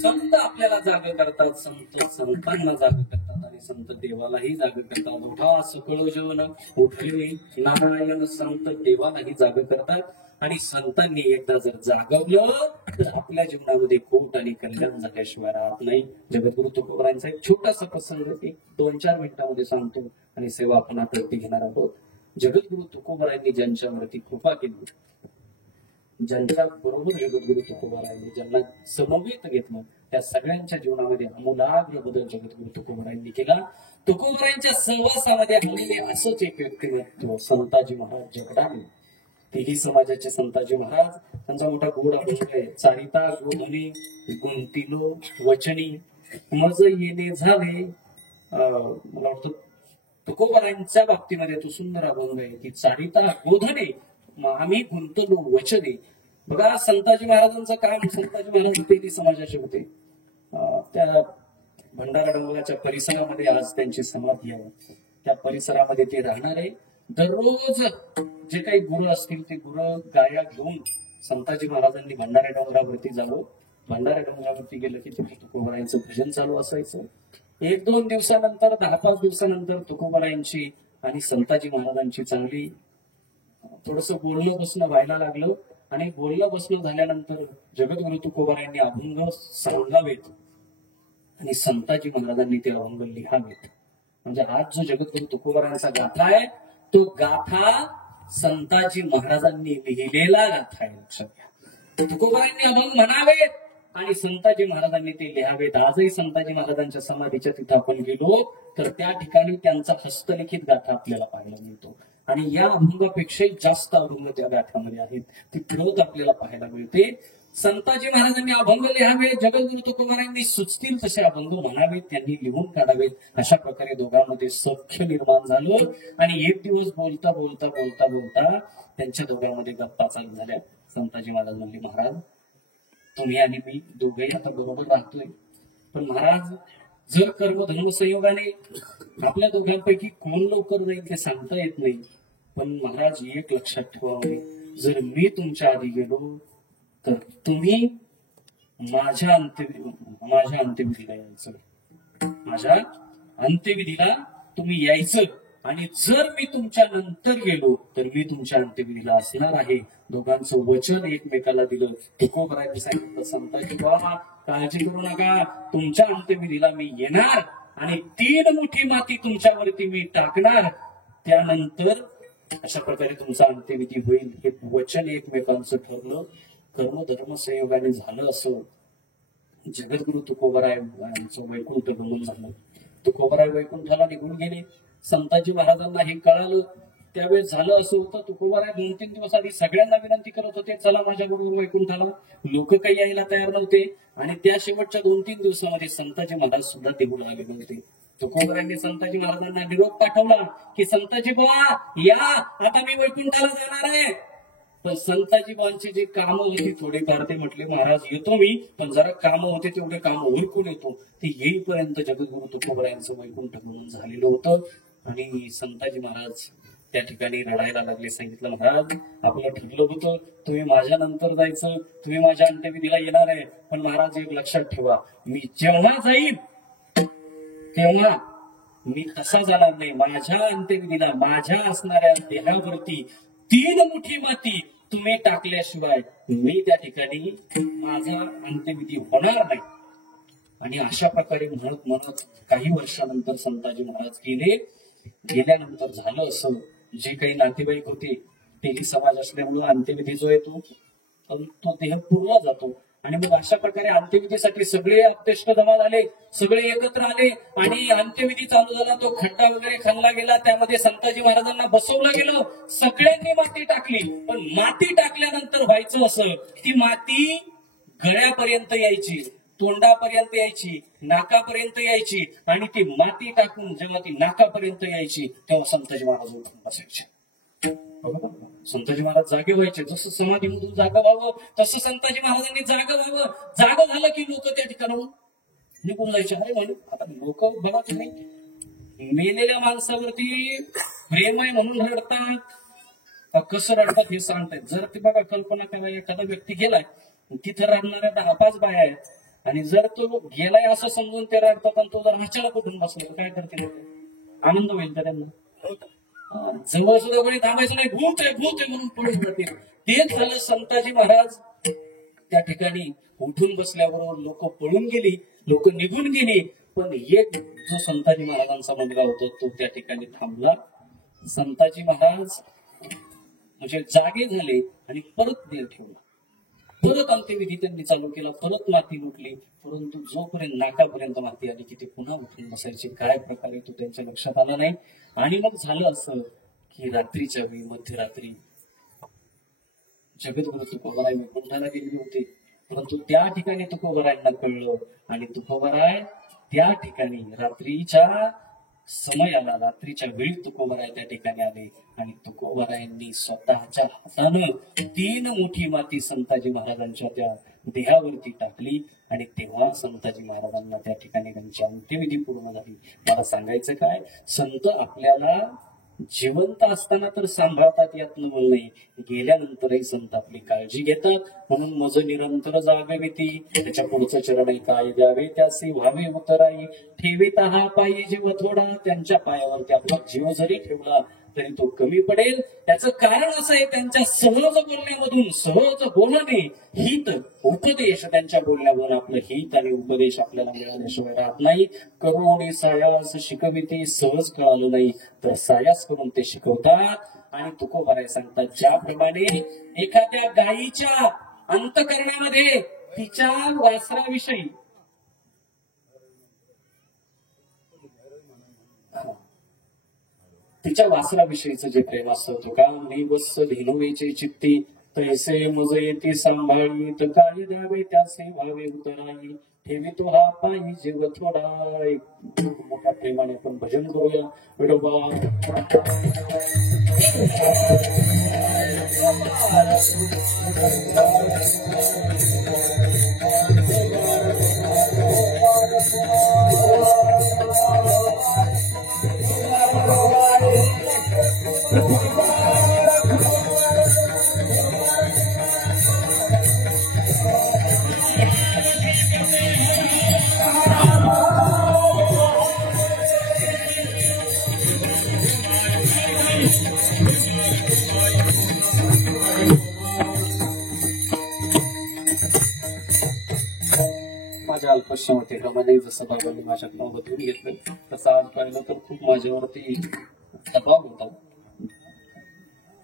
संत आपल्याला जाग करतात, संत संतांना जाग करतात आणि संत देवालाही जाग करतात. उठा सकळ जेवण उठले नारायण, संत देवालाही जाग करतात. आणि संतांनी एकदा जर जागवलं तर आपल्या जीवनामध्ये खोट आणि कल्याण झाल्याशिवाय राहत नाही. जगद्गुरु तुकोबरायांचा एक छोटासा प्रसंग 1-2-4 मिनिटांमध्ये सांगतो आणि सेवा आपण आता घेणार आहोत. जगद्गुरु तुकोबरायांनी ज्यांच्यावरती कृपा केली, ज्यांच्या बरोबर जगद्गुरु तुकोबरायांनी ज्यांना समवेत घेतलं, त्या सगळ्यांच्या जीवनामध्ये आमूलाग्र बदल जगद्गुरु तुकोबरायांनी केला. तुकोबरायांच्या सहवासामध्ये आलेले असंच एक व्यक्तिमत्व संताजी महाराज जगदाळे. तेही समाजाचे संताजी महाराज. त्यांचा मोठा गोड अभंग आहे, चारिता गोधनी गुंतिलो वचनी मज येणे झाले. मला वाटतं तुकोबरायांच्या बाबतीमध्ये तो सुंदर अभंग आहे की चारिता गोधने आम्ही गुंतलो वचने. बघा संताजी महाराजांचं काम, संताजी महाराज तेही समाजाचे होते. त्या भंडारा डोंगराच्या परिसरामध्ये आज त्यांची समाधी आहे. त्या परिसरामध्ये ते राहणारे दररोज जे काही गुरु असतील ते गुरु गाया घेऊन संताजी महाराजांनी भंडारा डोंगरावरती जावं. भंडारा डोंगरावरती गेलं की तिथे तुकोबरायांचं भजन चालू असायचं. 1-2 दिवसानंतर 10-5 दिवसानंतर तुकोबरायांची आणि संताजी महाराजांची चांगली थोडस बोलणं बसणं व्हायला लागलं. आणि बोलणं बसणं झाल्यानंतर जगद्गुरु तुकोबरायांनी अभंग सांगावेत आणि संताजी महाराजांनी ते अभंग लिहावेत. म्हणजे आज जो जगद्गुरु तुकोबरायांचा गाथा आहे तो गाथा संताजी महाराजांनी लिहिलेला गाथा आहे. लक्षात घ्या, तुकोबरायांनी अभंग म्हणावेत आणि संताजी महाराजांनी ते लिहावेत. आजही संताजी महाराजांच्या समाधीच्या तिथे आपण गेलो तर त्या ठिकाणी त्यांचा हस्तलिखित गाथा आपल्याला पाहायला मिळतो. आणि या अभंगापेक्षाही जास्त अभंग त्या गाथ्यामध्ये आहेत. ती प्रत आपल्याला पाहायला मिळते. संताजी महाराजांनी अभंग लिहावे, जगद्गुरु तुकोबरायांनी सुचतील तसे अभंग म्हणावेत, त्यांनी लिहून काढावेत. अशा प्रकारे दोघांमध्ये सख्य निर्माण झालं. आणि एक दिवस बोलता बोलता बोलता बोलता त्यांच्या दोघांमध्ये गप्पा चालू झाल्या. संताजी महाराज म्हणले, महाराज तुम्ही आणि मी दोघेही आता बरोबर राहतोय, पण महाराज जर कर्म धर्म संयोगाने आपल्या दोघांपैकी कोण लवकर जाईल ते सांगता येत नाही. पण महाराज एक लक्षात ठेवावे, जर मी तुमच्या आधी गेलो तर तुम्ही माझ्या अंत्यविधीला यायचं. माझ्या अंत्यविधीला तुम्ही यायचं. आणि जर मी तुमच्या नंतर गेलो तर मी तुमच्या अंत्यविधीला असणार आहे. दोघांचं वचन एकमेकाला दिलं. तुकोबरायांनी सांगितलं, संताजी बाबा काळजी करू नका, तुमच्या अंत्यविधीला मी येणार आणि 3 मुठी माती तुमच्यावरती मी टाकणार. त्यानंतर अशा प्रकारे तुमचा अंत्यविधी होईल. हे वचन एकमेकांचं ठरलं. कर्म धर्म संयोगाने झालं असं. जगद्गुरु तुकोबरायांचं वैकुंठ गमन झालं. तुकोबराय वैकुंठाला निघून गेले. संताजी महाराजांना हे कळालं. त्यावेळेस झालं असं होतं, तुकोबराय 2-3 दिवस आधी सगळ्यांना विनंती करत होते, चला माझ्या बरोबर वैकुंठाला. लोक काही यायला तयार नव्हते. आणि त्या शेवटच्या 2-3 दिवसामध्ये संताजी महाराज सुद्धा देऊळ आलेले होते. तुकोबरायांनी संताजी महाराजांना निरोप पाठवला की संताजी बुवा या, आता मी वैकुंठाला जाणार आहे. पण संताजी बुवांची जी कामं होती थोडेफार, ते म्हटले महाराज येतो मी, पण जरा कामं होते तेवढे कामं उरकून येतो. ते येईपर्यंत जगद्गुरु तुकोबरायांचं वैकुंठ गमन झालेलं होतं. आणि संताजी महाराज त्या ठिकाणी रडायला लागले. सांगितलं, महाराज आपलं ठरलं होतं तुम्ही माझ्या नंतर जायचं, तुम्ही माझ्या अंत्यविधीला येणार आहे, पण महाराज एक लक्षात ठेवा, मी जेव्हा जाईल तेव्हा मी तसा जाणार नाही. माझ्या अंत्यविधीला माझ्या असणाऱ्या देहावरती 3 मुठी माती तुम्ही टाकल्याशिवाय मी त्या ठिकाणी माझा अंत्यविधी होणार नाही. आणि अशा प्रकारे म्हणत म्हणत काही वर्षानंतर संताजी महाराज गेले. गेल्यानंतर झालं असं, जे काही नातेवाईक होते तेही समाज असल्यामुळं अंत्यविधी जो आहे तो देह पुरला जातो. आणि मग अशा प्रकारे अंत्यविधीसाठी सगळे आप्तेष्ट जमा झाले, सगळे एकत्र आले आणि अंत्यविधी चालू झाला. तो खड्डा वगैरे खणला गेला, त्यामध्ये संताजी महाराजांना बसवलं गेलं. सगळ्यांनी माती टाकली, पण माती टाकल्यानंतर व्हायचं असं, ती माती गळ्यापर्यंत यायची, तोंडापर्यंत यायची, नाकापर्यंत यायची. आणि ती माती टाकून जेव्हा ती नाकापर्यंत यायची तेव्हा संताजी महाराज उठून बसायचे. संताजी महाराज जागे व्हायचे. जसं समाधीमधून जागा व्हावं तसं संताजी महाराजांनी जागा व्हावं. जागा झालं की लोक त्या ठिकाणाहून निघून जायचे. अरे म्हणून आता लोक बघा तुम्ही, मेलेल्या माणसावरती प्रेम आहे म्हणून रडतात, कसं रडतात हे सांगतायत. जर ते बघा कल्पना करा, एखादा व्यक्ती गेलाय, तिथे रडणाऱ्या 10-5 बाया आहेत, आणि जर तो गेलाय असं समजून ते रडतात आणि तो जर अचानक उठून बसला काय करतील? आनंद होईल का त्यांना? जवळ सुद्धा कोणी थांबायचं नाही, भूत आहे म्हणून पळून जातील. तेच झालं. संताजी महाराज त्या ठिकाणी उठून बसल्याबरोबर लोक पळून गेली, लोक निघून गेली. पण एक जो संताजी महाराजांचा मुलगा होता तो त्या ठिकाणी थांबला. संताजी महाराज म्हणजे जागे झाले आणि परत देह ठेवला. परत अंत्यविधी त्यांनी चालू केला, परत माती लुटली. परंतु जोपर्यंत नाकापर्यंत माती आली की ते पुन्हा उठून बसायचे. काय प्रकारे तो त्यांच्या लक्षात आला नाही. आणि मग झालं असं की रात्रीच्या वेळी, मध्यरात्री, जगद्गुरु तुकोबाराय निकुंजाला गेलेले होते. परंतु त्या ठिकाणी तुकोबारायांना कळलं आणि तुकोबाराय त्या ठिकाणी रात्रीच्या समयाला, रात्रीच्या वेळी तुकोबाराय त्या ठिकाणी आले आणि तुकोबारायांनी स्वतःच्या हातानं 3 मोठी माती संताजी महाराजांच्या त्या देहावरती टाकली. आणि तेव्हा संताजी महाराजांना त्या ठिकाणी त्यांची अंत्यविधी पूर्ण झाली. मला सांगायचं काय, संत आपल्याला जिवंत असताना तर सांभाळतात यात नवल नाही, गेल्यानंतरही संत आपली काळजी घेतात. म्हणून मज निरंतर जागविती, त्याच्या पुढचं चरण आहे, काय द्यावे त्याचे व्हावे उतराई, ठेविता हा पायी जीव थोडा, त्यांच्या पायावरती आपला जीव जरी ठेवला तरी तो कमी पडेल. त्याचं कारण असं आहे, त्यांच्या सहज बोलण्यामधून, सहज बोलणे, हित उपदेश, त्यांच्या बोलण्यामधून आपलं हित आणि उपदेश आपल्याला मिळाल्याशिवाय राहत नाही. करुणी सायास शिकविते, सहज कळालं नाही तर सायास करून ते शिकवतात. आणि तुकोबाराय सांगतात, ज्याप्रमाणे एखाद्या गायीच्या अंतःकरणामध्ये तिच्या वासराविषयी तिच्या वासराविषयीचं जे प्रेम असतं, तुका मी बस धिनवेचे चित्ती, तैसे मज येते सांभाळी, तर काय द्यावे त्याचे व्हावे उतराई, ठेवी तो हा पायी जीव थोडा. एक मोठ्या प्रेमाने आपण भजन करूया. विडोबा माझ्या अल्पशमध्ये प्रमाणे जसं बाबांनी माझ्या नाव बदलून घेतलं तसं आज पाहिलं तर खूप माझ्यावरती दबाव होता.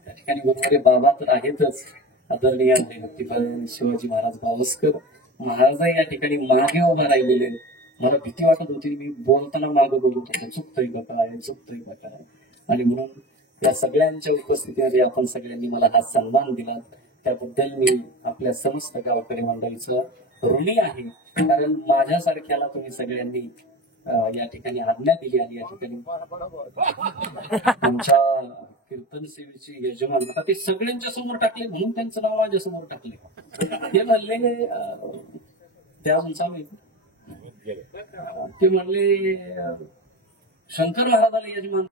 त्या ठिकाणी बरोबर बाबा तर आहेतच, आदरणीय भक्तिपरायण शिवाजी महाराज बावस्कर महाराजही या ठिकाणी मागे उभा राहिलेले. मला भीती वाटत होती, मी बोलताना मागे बोलत होतो, चुकतोय का काय, चुकतोय का काय. आणि म्हणून या सगळ्यांच्या उपस्थितीमध्ये आपण सगळ्यांनी मला हा सन्मान दिला, त्याबद्दल मी आपल्या समस्त गावकरी मंडळीचं ऋणी आहे. कारण माझ्यासारख्याला तुम्ही सगळ्यांनी या ठिकाणी आज्ञा दिली आणि या ठिकाणी आमच्या कीर्तन सेवेचे यजमान आता ते सगळ्यांच्या समोर टाकले म्हणून त्यांचं नाव माझ्या समोर टाकले. ते म्हणले ते अजून चालू आहे, ते म्हणले शंकर महाराजाला यजमान